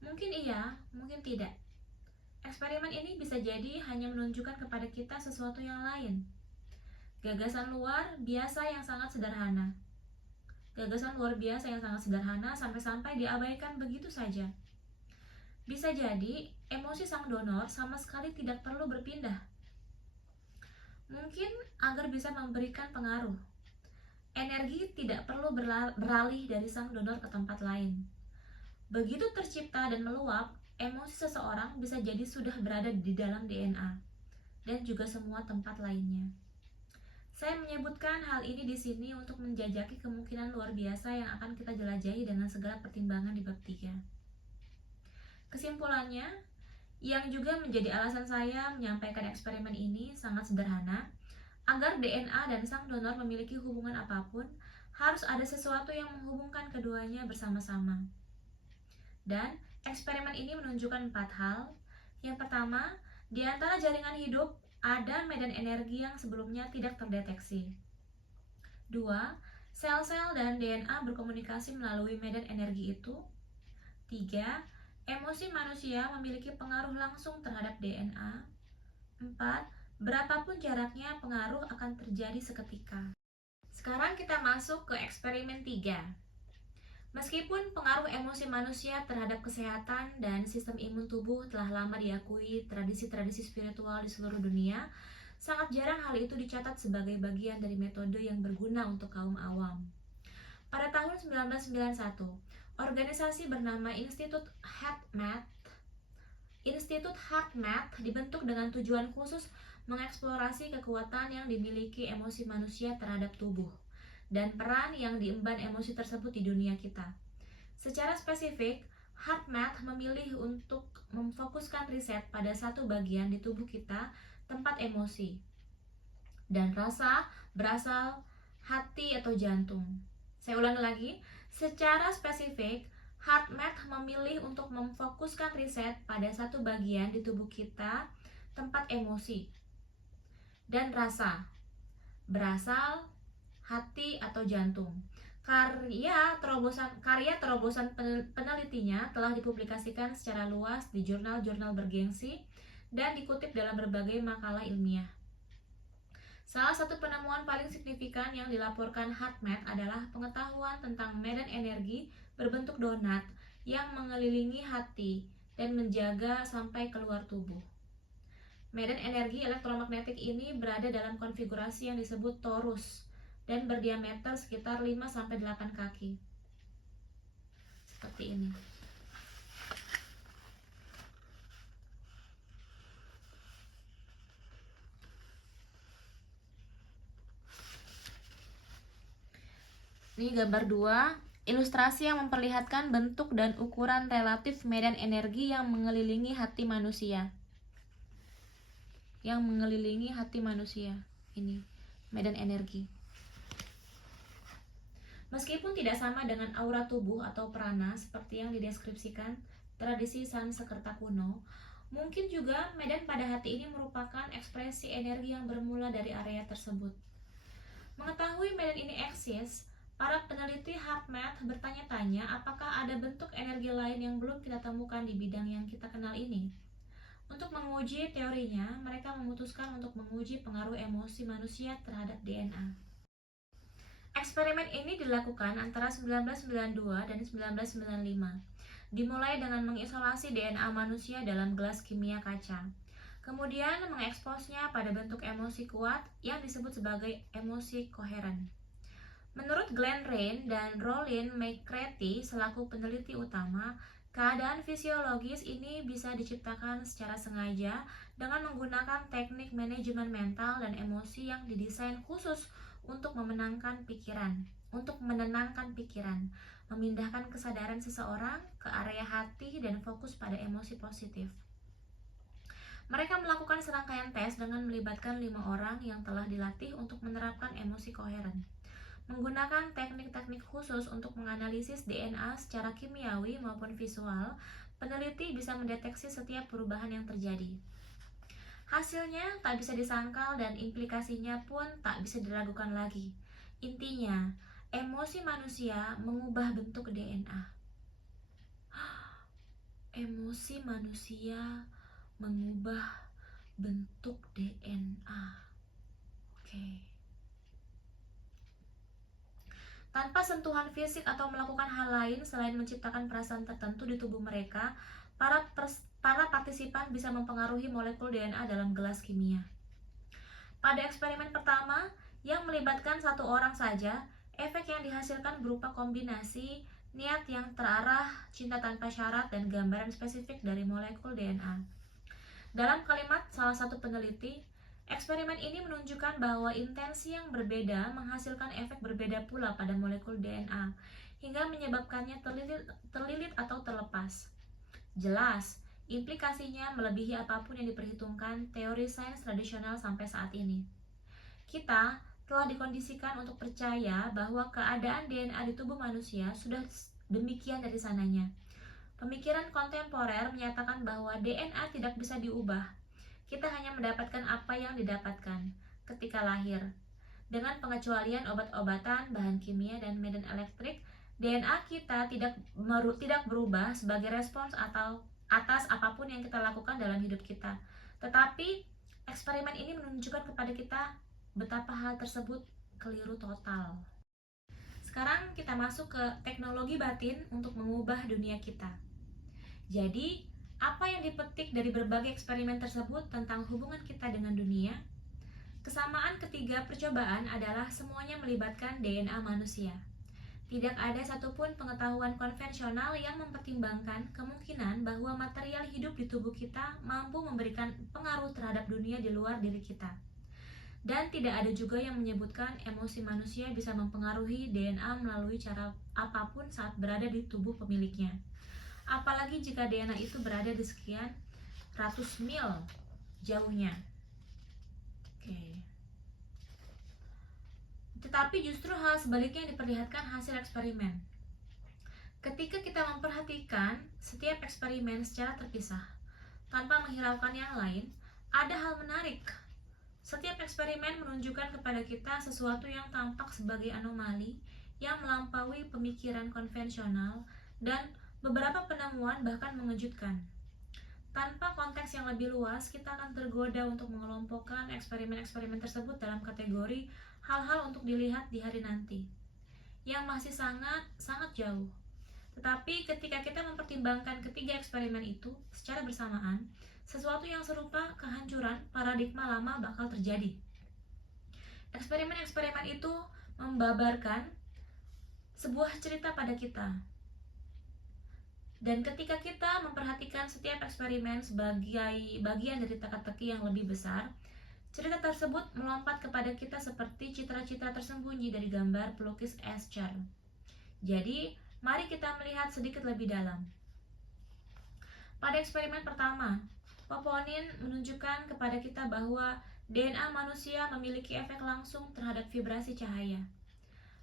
Mungkin iya, mungkin tidak. Eksperimen ini bisa jadi hanya menunjukkan kepada kita sesuatu yang lain. Gagasan luar biasa yang sangat sederhana. Gagasan luar biasa yang sangat sederhana sampai-sampai diabaikan begitu saja. Bisa jadi emosi sang donor sama sekali tidak perlu berpindah. Mungkin agar bisa memberikan pengaruh. Energi tidak perlu beralih dari sang donor ke tempat lain. Begitu tercipta dan meluap, emosi seseorang bisa jadi sudah berada di dalam DNA dan juga semua tempat lainnya. Saya menyebutkan hal ini di sini untuk menjajaki kemungkinan luar biasa yang akan kita jelajahi dengan segala pertimbangan di bab 3. Kesimpulannya, yang juga menjadi alasan saya menyampaikan eksperimen ini sangat sederhana. Agar DNA dan sang donor memiliki hubungan apapun, harus ada sesuatu yang menghubungkan keduanya bersama-sama. Dan eksperimen ini menunjukkan 4 hal. Yang pertama, di antara jaringan hidup ada medan energi yang sebelumnya tidak terdeteksi. 2. Sel-sel dan DNA berkomunikasi melalui medan energi itu. 3. Emosi manusia memiliki pengaruh langsung terhadap DNA. 4. Berapapun jaraknya, pengaruh akan terjadi seketika. Sekarang kita masuk ke eksperimen 3. Meskipun pengaruh emosi manusia terhadap kesehatan dan sistem imun tubuh telah lama diakui tradisi-tradisi spiritual di seluruh dunia, sangat jarang hal itu dicatat sebagai bagian dari metode yang berguna untuk kaum awam. Pada tahun 1991, organisasi bernama Institute HeartMath dibentuk dengan tujuan khusus mengeksplorasi kekuatan yang dimiliki emosi manusia terhadap tubuh dan peran yang diemban emosi tersebut di dunia kita. Secara spesifik, HeartMath memilih untuk memfokuskan riset pada satu bagian di tubuh kita, tempat emosi dan rasa berasal hati atau jantung. Saya ulangi lagi, secara spesifik, HeartMath memilih untuk memfokuskan riset pada satu bagian di tubuh kita, tempat emosi dan rasa berasal hati atau jantung. Karya terobosan penelitinya telah dipublikasikan secara luas di jurnal-jurnal bergengsi dan dikutip dalam berbagai makalah ilmiah. Salah satu penemuan paling signifikan yang dilaporkan HeartMath adalah pengetahuan tentang medan energi berbentuk donat yang mengelilingi hati dan menjaga sampai keluar tubuh. Medan energi elektromagnetik ini berada dalam konfigurasi yang disebut torus dan berdiameter sekitar 5-8 kaki. Seperti ini. Ini gambar 2, ilustrasi yang memperlihatkan bentuk dan ukuran relatif medan energi yang mengelilingi hati manusia. Ini medan energi. Meskipun tidak sama dengan aura tubuh atau prana seperti yang dideskripsikan tradisi Sanskerta kuno, mungkin juga medan pada hati ini merupakan ekspresi energi yang bermula dari area tersebut. Mengetahui medan ini eksis, para peneliti HeartMath bertanya-tanya apakah ada bentuk energi lain yang belum kita temukan di bidang yang kita kenal ini. Untuk menguji teorinya, mereka memutuskan untuk menguji pengaruh emosi manusia terhadap DNA. Eksperimen ini dilakukan antara 1992 dan 1995. Dimulai dengan mengisolasi DNA manusia dalam gelas kimia kaca. Kemudian mengeksposnya pada bentuk emosi kuat yang disebut sebagai emosi koheren. Menurut Glenn Rain dan Rollin McCarthy selaku peneliti utama, keadaan fisiologis ini bisa diciptakan secara sengaja dengan menggunakan teknik manajemen mental dan emosi yang didesain khusus untuk menenangkan pikiran, memindahkan kesadaran seseorang ke area hati dan fokus pada emosi positif. Mereka melakukan serangkaian tes dengan melibatkan 5 orang yang telah dilatih untuk menerapkan emosi koheren. Menggunakan teknik-teknik khusus untuk menganalisis DNA secara kimiawi maupun visual, peneliti bisa mendeteksi setiap perubahan yang terjadi. Hasilnya tak bisa disangkal dan implikasinya pun tak bisa diragukan lagi. Intinya, emosi manusia mengubah bentuk DNA. Emosi manusia mengubah bentuk DNA. Oke. Tanpa sentuhan fisik atau melakukan hal lain selain menciptakan perasaan tertentu di tubuh mereka, para partisipan bisa mempengaruhi molekul DNA dalam gelas kimia. Pada eksperimen pertama, yang melibatkan satu orang saja, efek yang dihasilkan berupa kombinasi niat yang terarah, cinta tanpa syarat, dan gambaran spesifik dari molekul DNA. Dalam kalimat salah satu peneliti, eksperimen ini menunjukkan bahwa intensi yang berbeda menghasilkan efek berbeda pula pada molekul DNA, hingga menyebabkannya terlilit atau terlepas. Jelas, implikasinya melebihi apapun yang diperhitungkan teori sains tradisional sampai saat ini. Kita telah dikondisikan untuk percaya bahwa keadaan DNA di tubuh manusia sudah demikian dari sananya. Pemikiran kontemporer menyatakan bahwa DNA tidak bisa diubah. Kita hanya mendapatkan apa yang didapatkan ketika lahir. Dengan pengecualian obat-obatan, bahan kimia, dan medan elektrik, DNA kita tidak berubah sebagai respons atau atas apapun yang kita lakukan dalam hidup kita. Tetapi eksperimen ini menunjukkan kepada kita betapa hal tersebut keliru total. Sekarang kita masuk ke teknologi batin untuk mengubah dunia kita. Jadi, apa yang dipetik dari berbagai eksperimen tersebut tentang hubungan kita dengan dunia? Kesamaan ketiga percobaan adalah semuanya melibatkan DNA manusia. Tidak ada satupun pengetahuan konvensional yang mempertimbangkan kemungkinan bahwa material hidup di tubuh kita mampu memberikan pengaruh terhadap dunia di luar diri kita. Dan tidak ada juga yang menyebutkan emosi manusia bisa mempengaruhi DNA melalui cara apapun saat berada di tubuh pemiliknya. Apalagi jika DNA itu berada di sekian ratus mil jauhnya. Tetapi justru hal sebaliknya yang diperlihatkan hasil eksperimen. Ketika kita memperhatikan setiap eksperimen secara terpisah, tanpa menghiraukan yang lain, ada hal menarik. Setiap eksperimen menunjukkan kepada kita sesuatu yang tampak sebagai anomali yang melampaui pemikiran konvensional, dan beberapa penemuan bahkan mengejutkan. Tanpa konteks yang lebih luas, kita akan tergoda untuk mengelompokkan eksperimen-eksperimen tersebut dalam kategori hal-hal untuk dilihat di hari nanti, yang masih sangat jauh. Tetapi ketika kita mempertimbangkan ketiga eksperimen itu secara bersamaan, sesuatu yang serupa kehancuran paradigma lama bakal terjadi. Eksperimen-eksperimen itu membabarkan sebuah cerita pada kita. Dan ketika kita memperhatikan setiap eksperimen sebagai bagian dari teka-teki yang lebih besar, cerita tersebut melompat kepada kita seperti citra-citra tersembunyi dari gambar pelukis Escher. Jadi, mari kita melihat sedikit lebih dalam. Pada eksperimen pertama, Poponin menunjukkan kepada kita bahwa DNA manusia memiliki efek langsung terhadap vibrasi cahaya.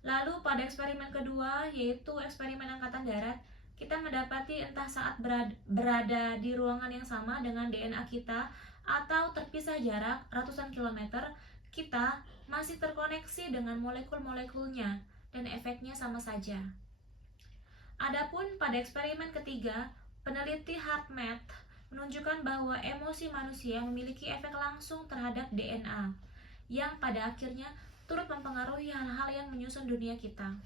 Lalu pada eksperimen kedua, yaitu eksperimen angkatan darat, kita mendapati entah saat berada di ruangan yang sama dengan DNA kita atau terpisah jarak ratusan kilometer, kita masih terkoneksi dengan molekul-molekulnya dan efeknya sama saja. Adapun pada eksperimen ketiga, peneliti HeartMath menunjukkan bahwa emosi manusia memiliki efek langsung terhadap DNA, yang pada akhirnya turut mempengaruhi hal-hal yang menyusun dunia kita.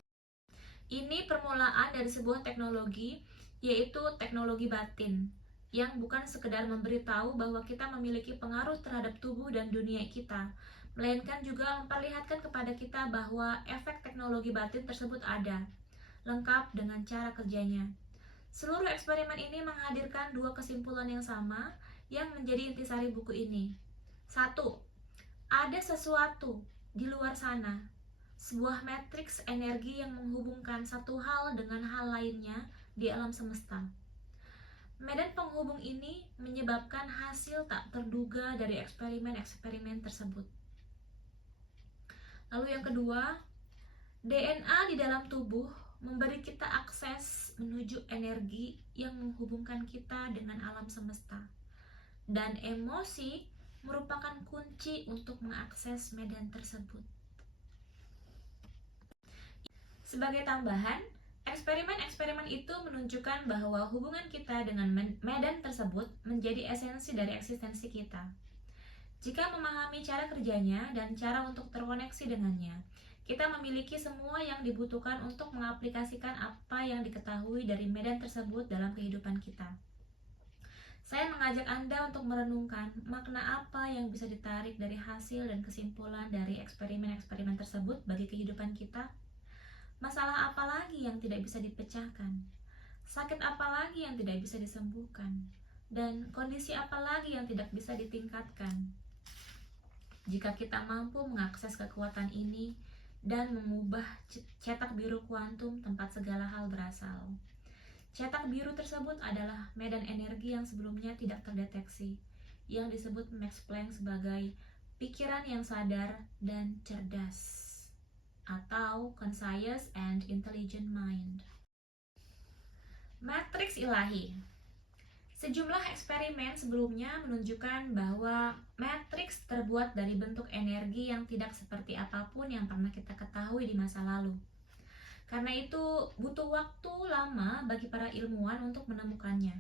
Ini permulaan dari sebuah teknologi, yaitu teknologi batin, yang bukan sekedar memberitahu bahwa kita memiliki pengaruh terhadap tubuh dan dunia kita, melainkan juga memperlihatkan kepada kita bahwa efek teknologi batin tersebut ada, lengkap dengan cara kerjanya. Seluruh eksperimen ini menghadirkan dua kesimpulan yang sama yang menjadi intisari buku ini. 1. Ada sesuatu di luar sana, sebuah matriks energi yang menghubungkan satu hal dengan hal lainnya di alam semesta. Medan penghubung ini menyebabkan hasil tak terduga dari eksperimen-eksperimen tersebut. Lalu yang kedua, DNA di dalam tubuh memberi kita akses menuju energi yang menghubungkan kita dengan alam semesta. Dan emosi merupakan kunci untuk mengakses medan tersebut. Sebagai tambahan, eksperimen-eksperimen itu menunjukkan bahwa hubungan kita dengan medan tersebut menjadi esensi dari eksistensi kita. Jika memahami cara kerjanya dan cara untuk terkoneksi dengannya, Kita memiliki semua yang dibutuhkan untuk mengaplikasikan apa yang diketahui dari medan tersebut dalam kehidupan kita. Saya mengajak Anda untuk merenungkan makna apa yang bisa ditarik dari hasil dan kesimpulan dari eksperimen-eksperimen tersebut bagi kehidupan kita. Masalah apa lagi yang tidak bisa dipecahkan? Sakit apa lagi yang tidak bisa disembuhkan? Dan kondisi apa lagi yang tidak bisa ditingkatkan? Jika kita mampu mengakses kekuatan ini dan mengubah cetak biru kuantum tempat segala hal berasal. Cetak biru tersebut adalah medan energi yang sebelumnya tidak terdeteksi, yang disebut Max Planck sebagai pikiran yang sadar dan cerdas, atau conscious and intelligent mind. Matriks ilahi. Sejumlah eksperimen sebelumnya menunjukkan bahwa matriks terbuat dari bentuk energi yang tidak seperti apapun yang pernah kita ketahui di masa lalu. Karena itu butuh waktu lama bagi para ilmuwan untuk menemukannya.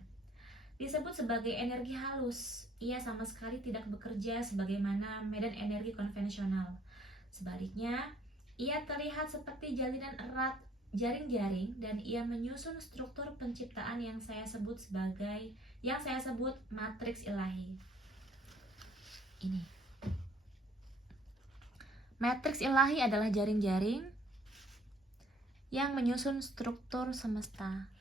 Disebut sebagai energi halus, ia sama sekali tidak bekerja sebagaimana medan energi konvensional. Sebaliknya, ia terlihat seperti jalinan erat jaring-jaring dan ia menyusun struktur penciptaan yang saya sebut matriks ilahi. Ini. Matriks ilahi adalah jaring-jaring yang menyusun struktur semesta.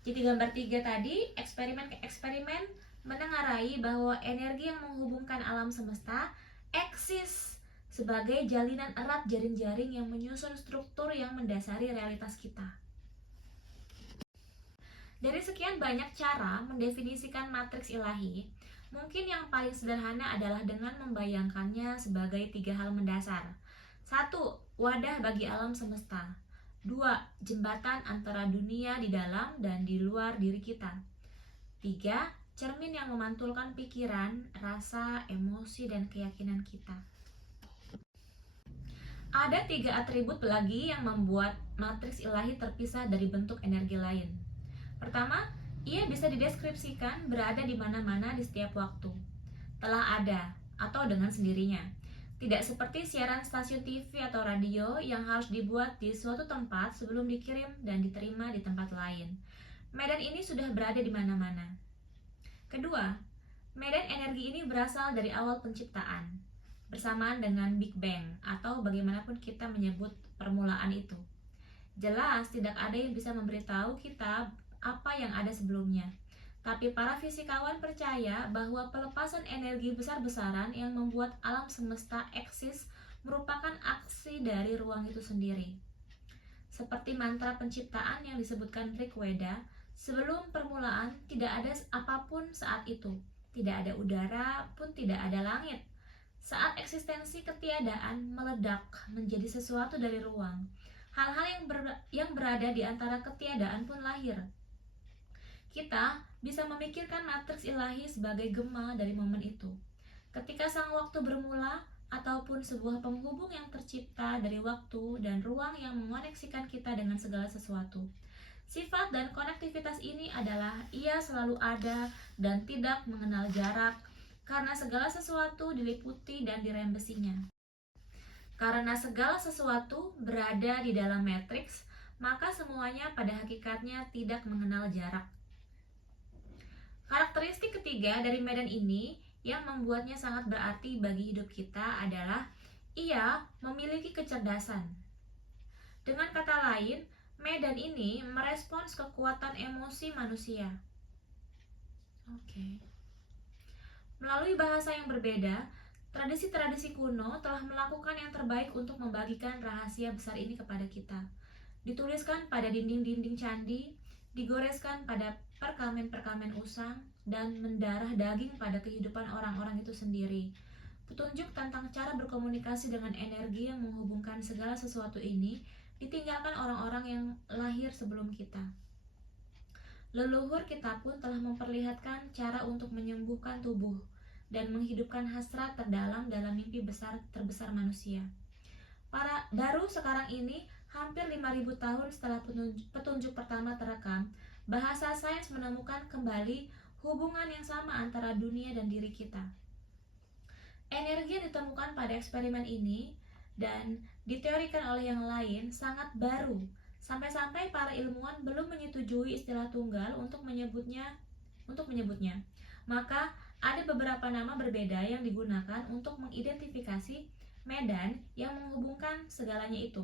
Jadi gambar 3 tadi, eksperimen menengarai bahwa energi yang menghubungkan alam semesta eksis sebagai jalinan erat jaring-jaring yang menyusun struktur yang mendasari realitas kita. Dari sekian banyak cara mendefinisikan matriks ilahi, mungkin yang paling sederhana adalah dengan membayangkannya sebagai 3 hal mendasar. 1. Wadah bagi alam semesta. 2. Jembatan antara dunia di dalam dan di luar diri kita. 3. Cermin yang memantulkan pikiran, rasa, emosi, dan keyakinan kita. Ada 3 atribut lagi yang membuat matriks ilahi terpisah dari bentuk energi lain. Pertama, ia bisa dideskripsikan berada di mana-mana di setiap waktu. Telah ada, atau dengan sendirinya. Tidak seperti siaran stasiun TV atau radio yang harus dibuat di suatu tempat sebelum dikirim dan diterima di tempat lain. Medan ini sudah berada di mana-mana. Kedua, medan energi ini berasal dari awal penciptaan, bersamaan dengan Big Bang atau bagaimanapun kita menyebut permulaan itu. Jelas tidak ada yang bisa memberitahu kita apa yang ada sebelumnya. Tapi para fisikawan percaya bahwa pelepasan energi besar-besaran yang membuat alam semesta eksis merupakan aksi dari ruang itu sendiri. Seperti mantra penciptaan yang disebutkan Rig Veda, sebelum permulaan tidak ada apapun saat itu. Tidak ada udara pun tidak ada langit. Saat eksistensi ketiadaan meledak menjadi sesuatu dari ruang. Hal-hal yang berada di antara ketiadaan pun lahir. Kita bisa memikirkan matriks ilahi sebagai gema dari momen itu. Ketika sang waktu bermula, ataupun sebuah penghubung yang tercipta dari waktu dan ruang yang mengoneksikan kita dengan segala sesuatu. Sifat dan konektivitas ini adalah ia selalu ada dan tidak mengenal jarak, karena segala sesuatu diliputi dan dirembesinya. Karena segala sesuatu berada di dalam matriks, maka semuanya pada hakikatnya tidak mengenal jarak. Karakteristik ketiga dari medan ini yang membuatnya sangat berarti bagi hidup kita adalah ia memiliki kecerdasan. Dengan kata lain, medan ini merespons kekuatan emosi manusia. Melalui bahasa yang berbeda, tradisi-tradisi kuno telah melakukan yang terbaik untuk membagikan rahasia besar ini kepada kita. Dituliskan pada dinding-dinding candi, digoreskan pada perkamen-perkamen usang, dan mendarah daging pada kehidupan orang-orang itu sendiri. Petunjuk tentang cara berkomunikasi dengan energi yang menghubungkan segala sesuatu ini ditinggalkan orang-orang yang lahir sebelum kita. Leluhur kita pun telah memperlihatkan cara untuk menyembuhkan tubuh dan menghidupkan hasrat terdalam dalam mimpi terbesar manusia. Baru sekarang ini, hampir 5.000 tahun setelah petunjuk pertama terekam, bahasa sains menemukan kembali hubungan yang sama antara dunia dan diri kita. Energi yang ditemukan pada eksperimen ini dan diteorikan oleh yang lain sangat baru, sampai-sampai para ilmuwan belum menyetujui istilah tunggal untuk menyebutnya. Maka ada beberapa nama berbeda yang digunakan untuk mengidentifikasi medan yang menghubungkan segalanya itu.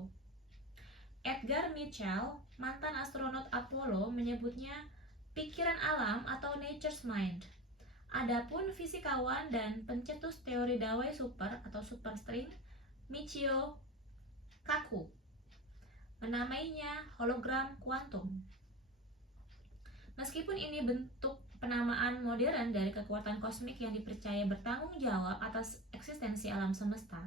Edgar Mitchell, mantan astronot Apollo, menyebutnya pikiran alam atau nature's mind. Adapun fisikawan dan pencetus teori dawai super atau superstring, Michio Kaku, menamainya hologram kuantum. Meskipun ini bentuk penamaan modern dari kekuatan kosmik yang dipercaya bertanggung jawab atas eksistensi alam semesta,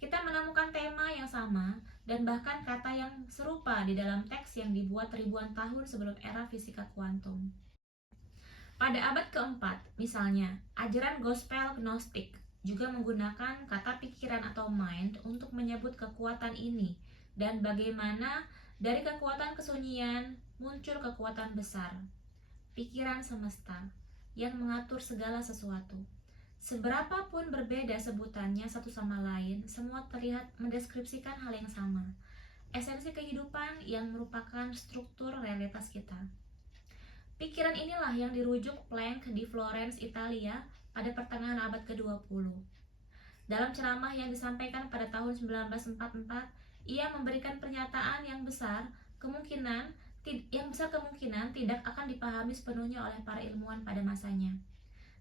kita menemukan tema yang sama dan bahkan kata yang serupa di dalam teks yang dibuat ribuan tahun sebelum era fisika kuantum. Pada abad keempat, misalnya, ajaran gospel gnostik juga menggunakan kata pikiran atau mind untuk menyebut kekuatan ini dan bagaimana dari kekuatan kesunyian muncul kekuatan besar, pikiran semesta, yang mengatur segala sesuatu. Seberapapun berbeda sebutannya satu sama lain, semua terlihat mendeskripsikan hal yang sama, esensi kehidupan yang merupakan struktur realitas kita. Pikiran inilah yang dirujuk Planck di Florence, Italia pada pertengahan abad ke-20. Dalam ceramah yang disampaikan pada tahun 1944, ia memberikan pernyataan yang besar kemungkinan tidak akan dipahami sepenuhnya oleh para ilmuwan pada masanya.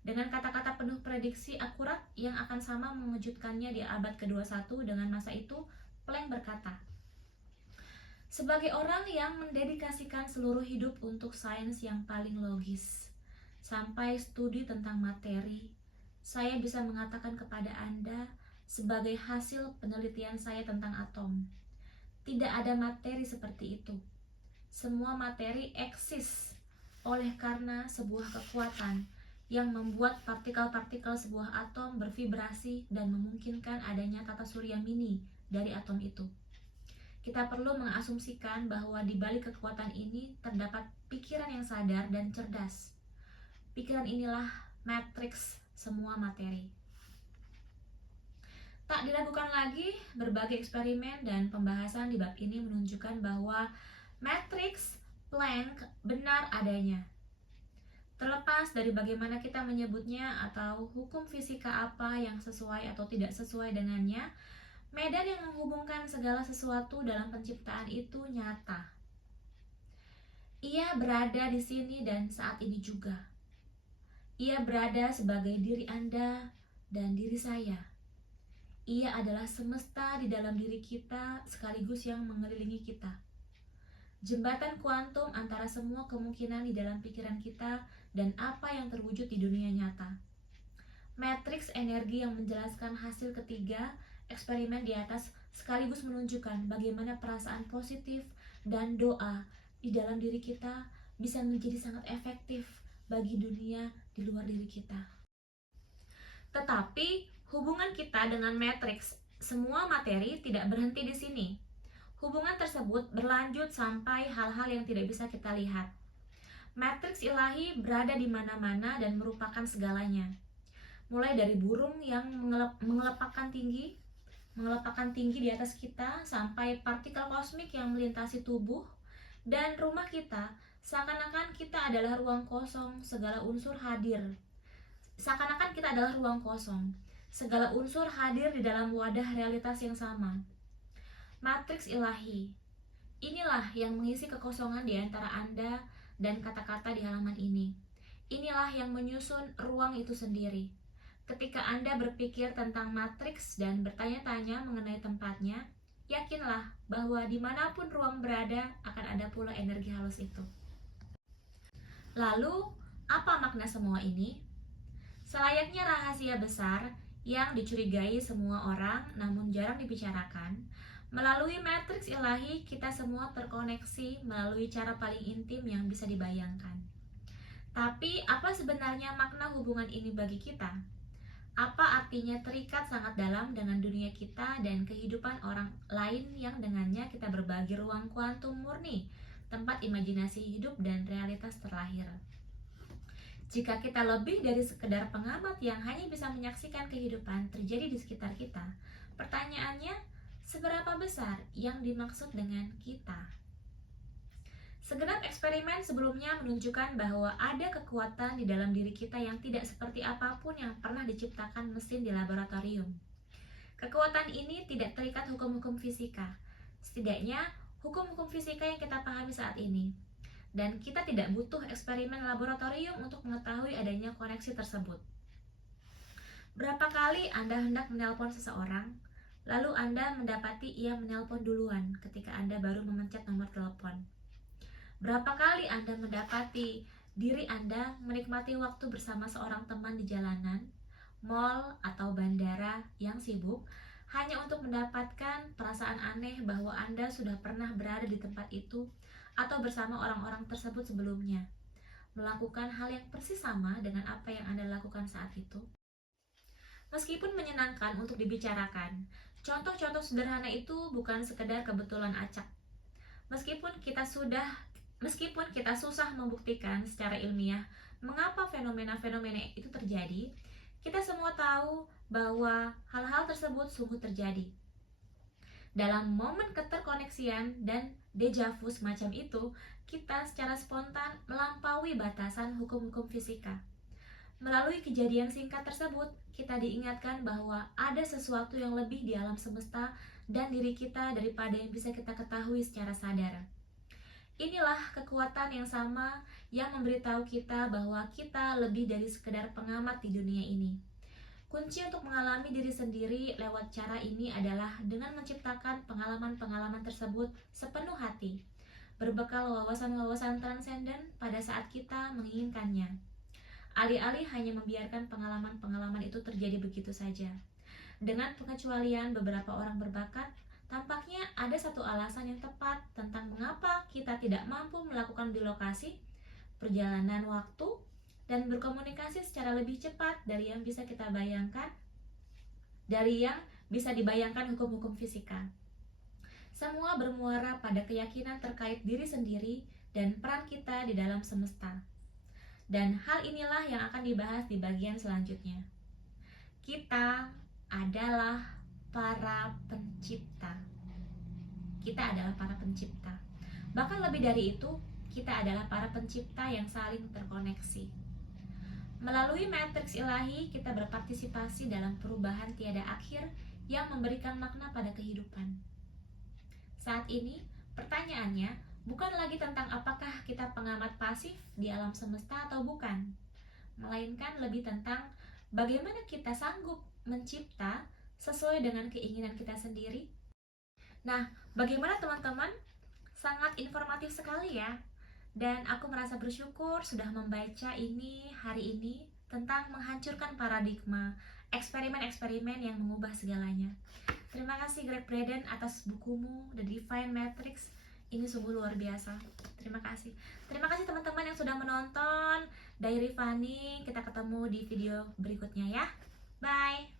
Dengan kata-kata penuh prediksi akurat yang akan sama mengejutkannya di abad ke-21 dengan masa itu, Planck berkata, sebagai orang yang mendedikasikan seluruh hidup untuk sains yang paling logis, sampai studi tentang materi, saya bisa mengatakan kepada Anda sebagai hasil penelitian saya tentang atom, tidak ada materi seperti itu. Semua materi eksis oleh karena sebuah kekuatan yang membuat partikel-partikel sebuah atom bervibrasi dan memungkinkan adanya tata surya mini dari atom itu. Kita perlu mengasumsikan bahwa di balik kekuatan ini terdapat pikiran yang sadar dan cerdas. Pikiran inilah matriks semua materi. Tak diragukan lagi, berbagai eksperimen dan pembahasan di bab ini menunjukkan bahwa matriks Planck benar adanya. Terlepas dari bagaimana kita menyebutnya atau hukum fisika apa yang sesuai atau tidak sesuai dengannya, medan yang menghubungkan segala sesuatu dalam penciptaan itu nyata. Ia berada di sini dan saat ini juga. Ia berada sebagai diri Anda dan diri saya. Ia adalah semesta di dalam diri kita sekaligus yang mengelilingi kita. Jembatan kuantum antara semua kemungkinan di dalam pikiran kita dan apa yang terwujud di dunia nyata. Matriks energi yang menjelaskan hasil ketiga eksperimen di atas sekaligus menunjukkan bagaimana perasaan positif dan doa di dalam diri kita bisa menjadi sangat efektif bagi dunia di luar diri kita. Tetapi hubungan kita dengan matriks semua materi tidak berhenti di sini. Hubungan tersebut berlanjut sampai hal-hal yang tidak bisa kita lihat. Matriks ilahi berada di mana-mana dan merupakan segalanya. Mulai dari burung yang mengelepakkan tinggi di atas kita, sampai partikel kosmik yang melintasi tubuh dan rumah kita, seakan-akan kita adalah ruang kosong, segala unsur hadir. Seakan-akan kita adalah ruang kosong, segala unsur hadir di dalam wadah realitas yang sama. Matriks ilahi, inilah yang mengisi kekosongan di antara Anda dan kata-kata di halaman ini. Inilah yang menyusun ruang itu sendiri. Ketika Anda berpikir tentang matriks dan bertanya-tanya mengenai tempatnya, yakinlah bahwa dimanapun ruang berada akan ada pula energi halus itu. Lalu, apa makna semua ini? Selayaknya rahasia besar yang dicurigai semua orang namun jarang dibicarakan, melalui matriks ilahi kita semua terkoneksi melalui cara paling intim yang bisa dibayangkan. Tapi apa sebenarnya makna hubungan ini bagi kita? Apa artinya terikat sangat dalam dengan dunia kita dan kehidupan orang lain yang dengannya kita berbagi ruang kuantum murni, tempat imajinasi hidup dan realitas terlahir? Jika kita lebih dari sekedar pengamat yang hanya bisa menyaksikan kehidupan terjadi di sekitar kita, pertanyaannya, seberapa besar yang dimaksud dengan kita? Segenap eksperimen sebelumnya menunjukkan bahwa ada kekuatan di dalam diri kita yang tidak seperti apapun yang pernah diciptakan mesin di laboratorium. Kekuatan ini tidak terikat hukum-hukum fisika, setidaknya hukum-hukum fisika yang kita pahami saat ini. Dan kita tidak butuh eksperimen laboratorium untuk mengetahui adanya koneksi tersebut. Berapa kali Anda hendak menelpon seseorang, lalu Anda mendapati ia menelpon duluan ketika Anda baru memencet nomor telepon? Berapa kali Anda mendapati diri Anda menikmati waktu bersama seorang teman di jalanan, mall, atau bandara yang sibuk, hanya untuk mendapatkan perasaan aneh bahwa Anda sudah pernah berada di tempat itu atau bersama orang-orang tersebut sebelumnya, melakukan hal yang persis sama dengan apa yang Anda lakukan saat itu? Meskipun menyenangkan untuk dibicarakan, contoh-contoh sederhana itu bukan sekedar kebetulan acak. Meskipun kita susah membuktikan secara ilmiah mengapa fenomena-fenomena itu terjadi, kita semua tahu bahwa hal-hal tersebut sungguh terjadi. Dalam momen keterkoneksian dan deja vu semacam itu, kita secara spontan melampaui batasan hukum-hukum fisika. Melalui kejadian singkat tersebut, kita diingatkan bahwa ada sesuatu yang lebih di alam semesta dan diri kita daripada yang bisa kita ketahui secara sadar. Inilah kekuatan yang sama yang memberitahu kita bahwa kita lebih dari sekedar pengamat di dunia ini. Kunci untuk mengalami diri sendiri lewat cara ini adalah dengan menciptakan pengalaman-pengalaman tersebut sepenuh hati, berbekal wawasan-wawasan transenden pada saat kita menginginkannya. Alih-alih hanya membiarkan pengalaman-pengalaman itu terjadi begitu saja. Dengan pengecualian beberapa orang berbakat, tampaknya ada satu alasan yang tepat tentang mengapa kita tidak mampu melakukan bilokasi, perjalanan waktu, dan berkomunikasi secara lebih cepat dari yang bisa kita bayangkan, dari yang bisa dibayangkan hukum-hukum fisika. Semua bermuara pada keyakinan terkait diri sendiri dan peran kita di dalam semesta. Dan hal inilah yang akan dibahas di bagian selanjutnya. Kita adalah para pencipta. Kita adalah para pencipta. Bahkan lebih dari itu, kita adalah para pencipta yang saling terkoneksi. Melalui matriks ilahi, kita berpartisipasi dalam perubahan tiada akhir yang memberikan makna pada kehidupan. Saat ini, pertanyaannya bukan lagi tentang apakah kita pengamat pasif di alam semesta atau bukan, melainkan lebih tentang bagaimana kita sanggup mencipta sesuai dengan keinginan kita sendiri. Nah, bagaimana teman-teman? Sangat informatif sekali ya. Dan aku merasa bersyukur sudah membaca ini hari ini tentang menghancurkan paradigma, eksperimen-eksperimen yang mengubah segalanya. Terima kasih Greg Braden atas bukumu The Divine Matrix. Ini sungguh luar biasa. Terima kasih. Terima kasih teman-teman yang sudah menonton Diary Fanny. Kita ketemu di video berikutnya ya. Bye.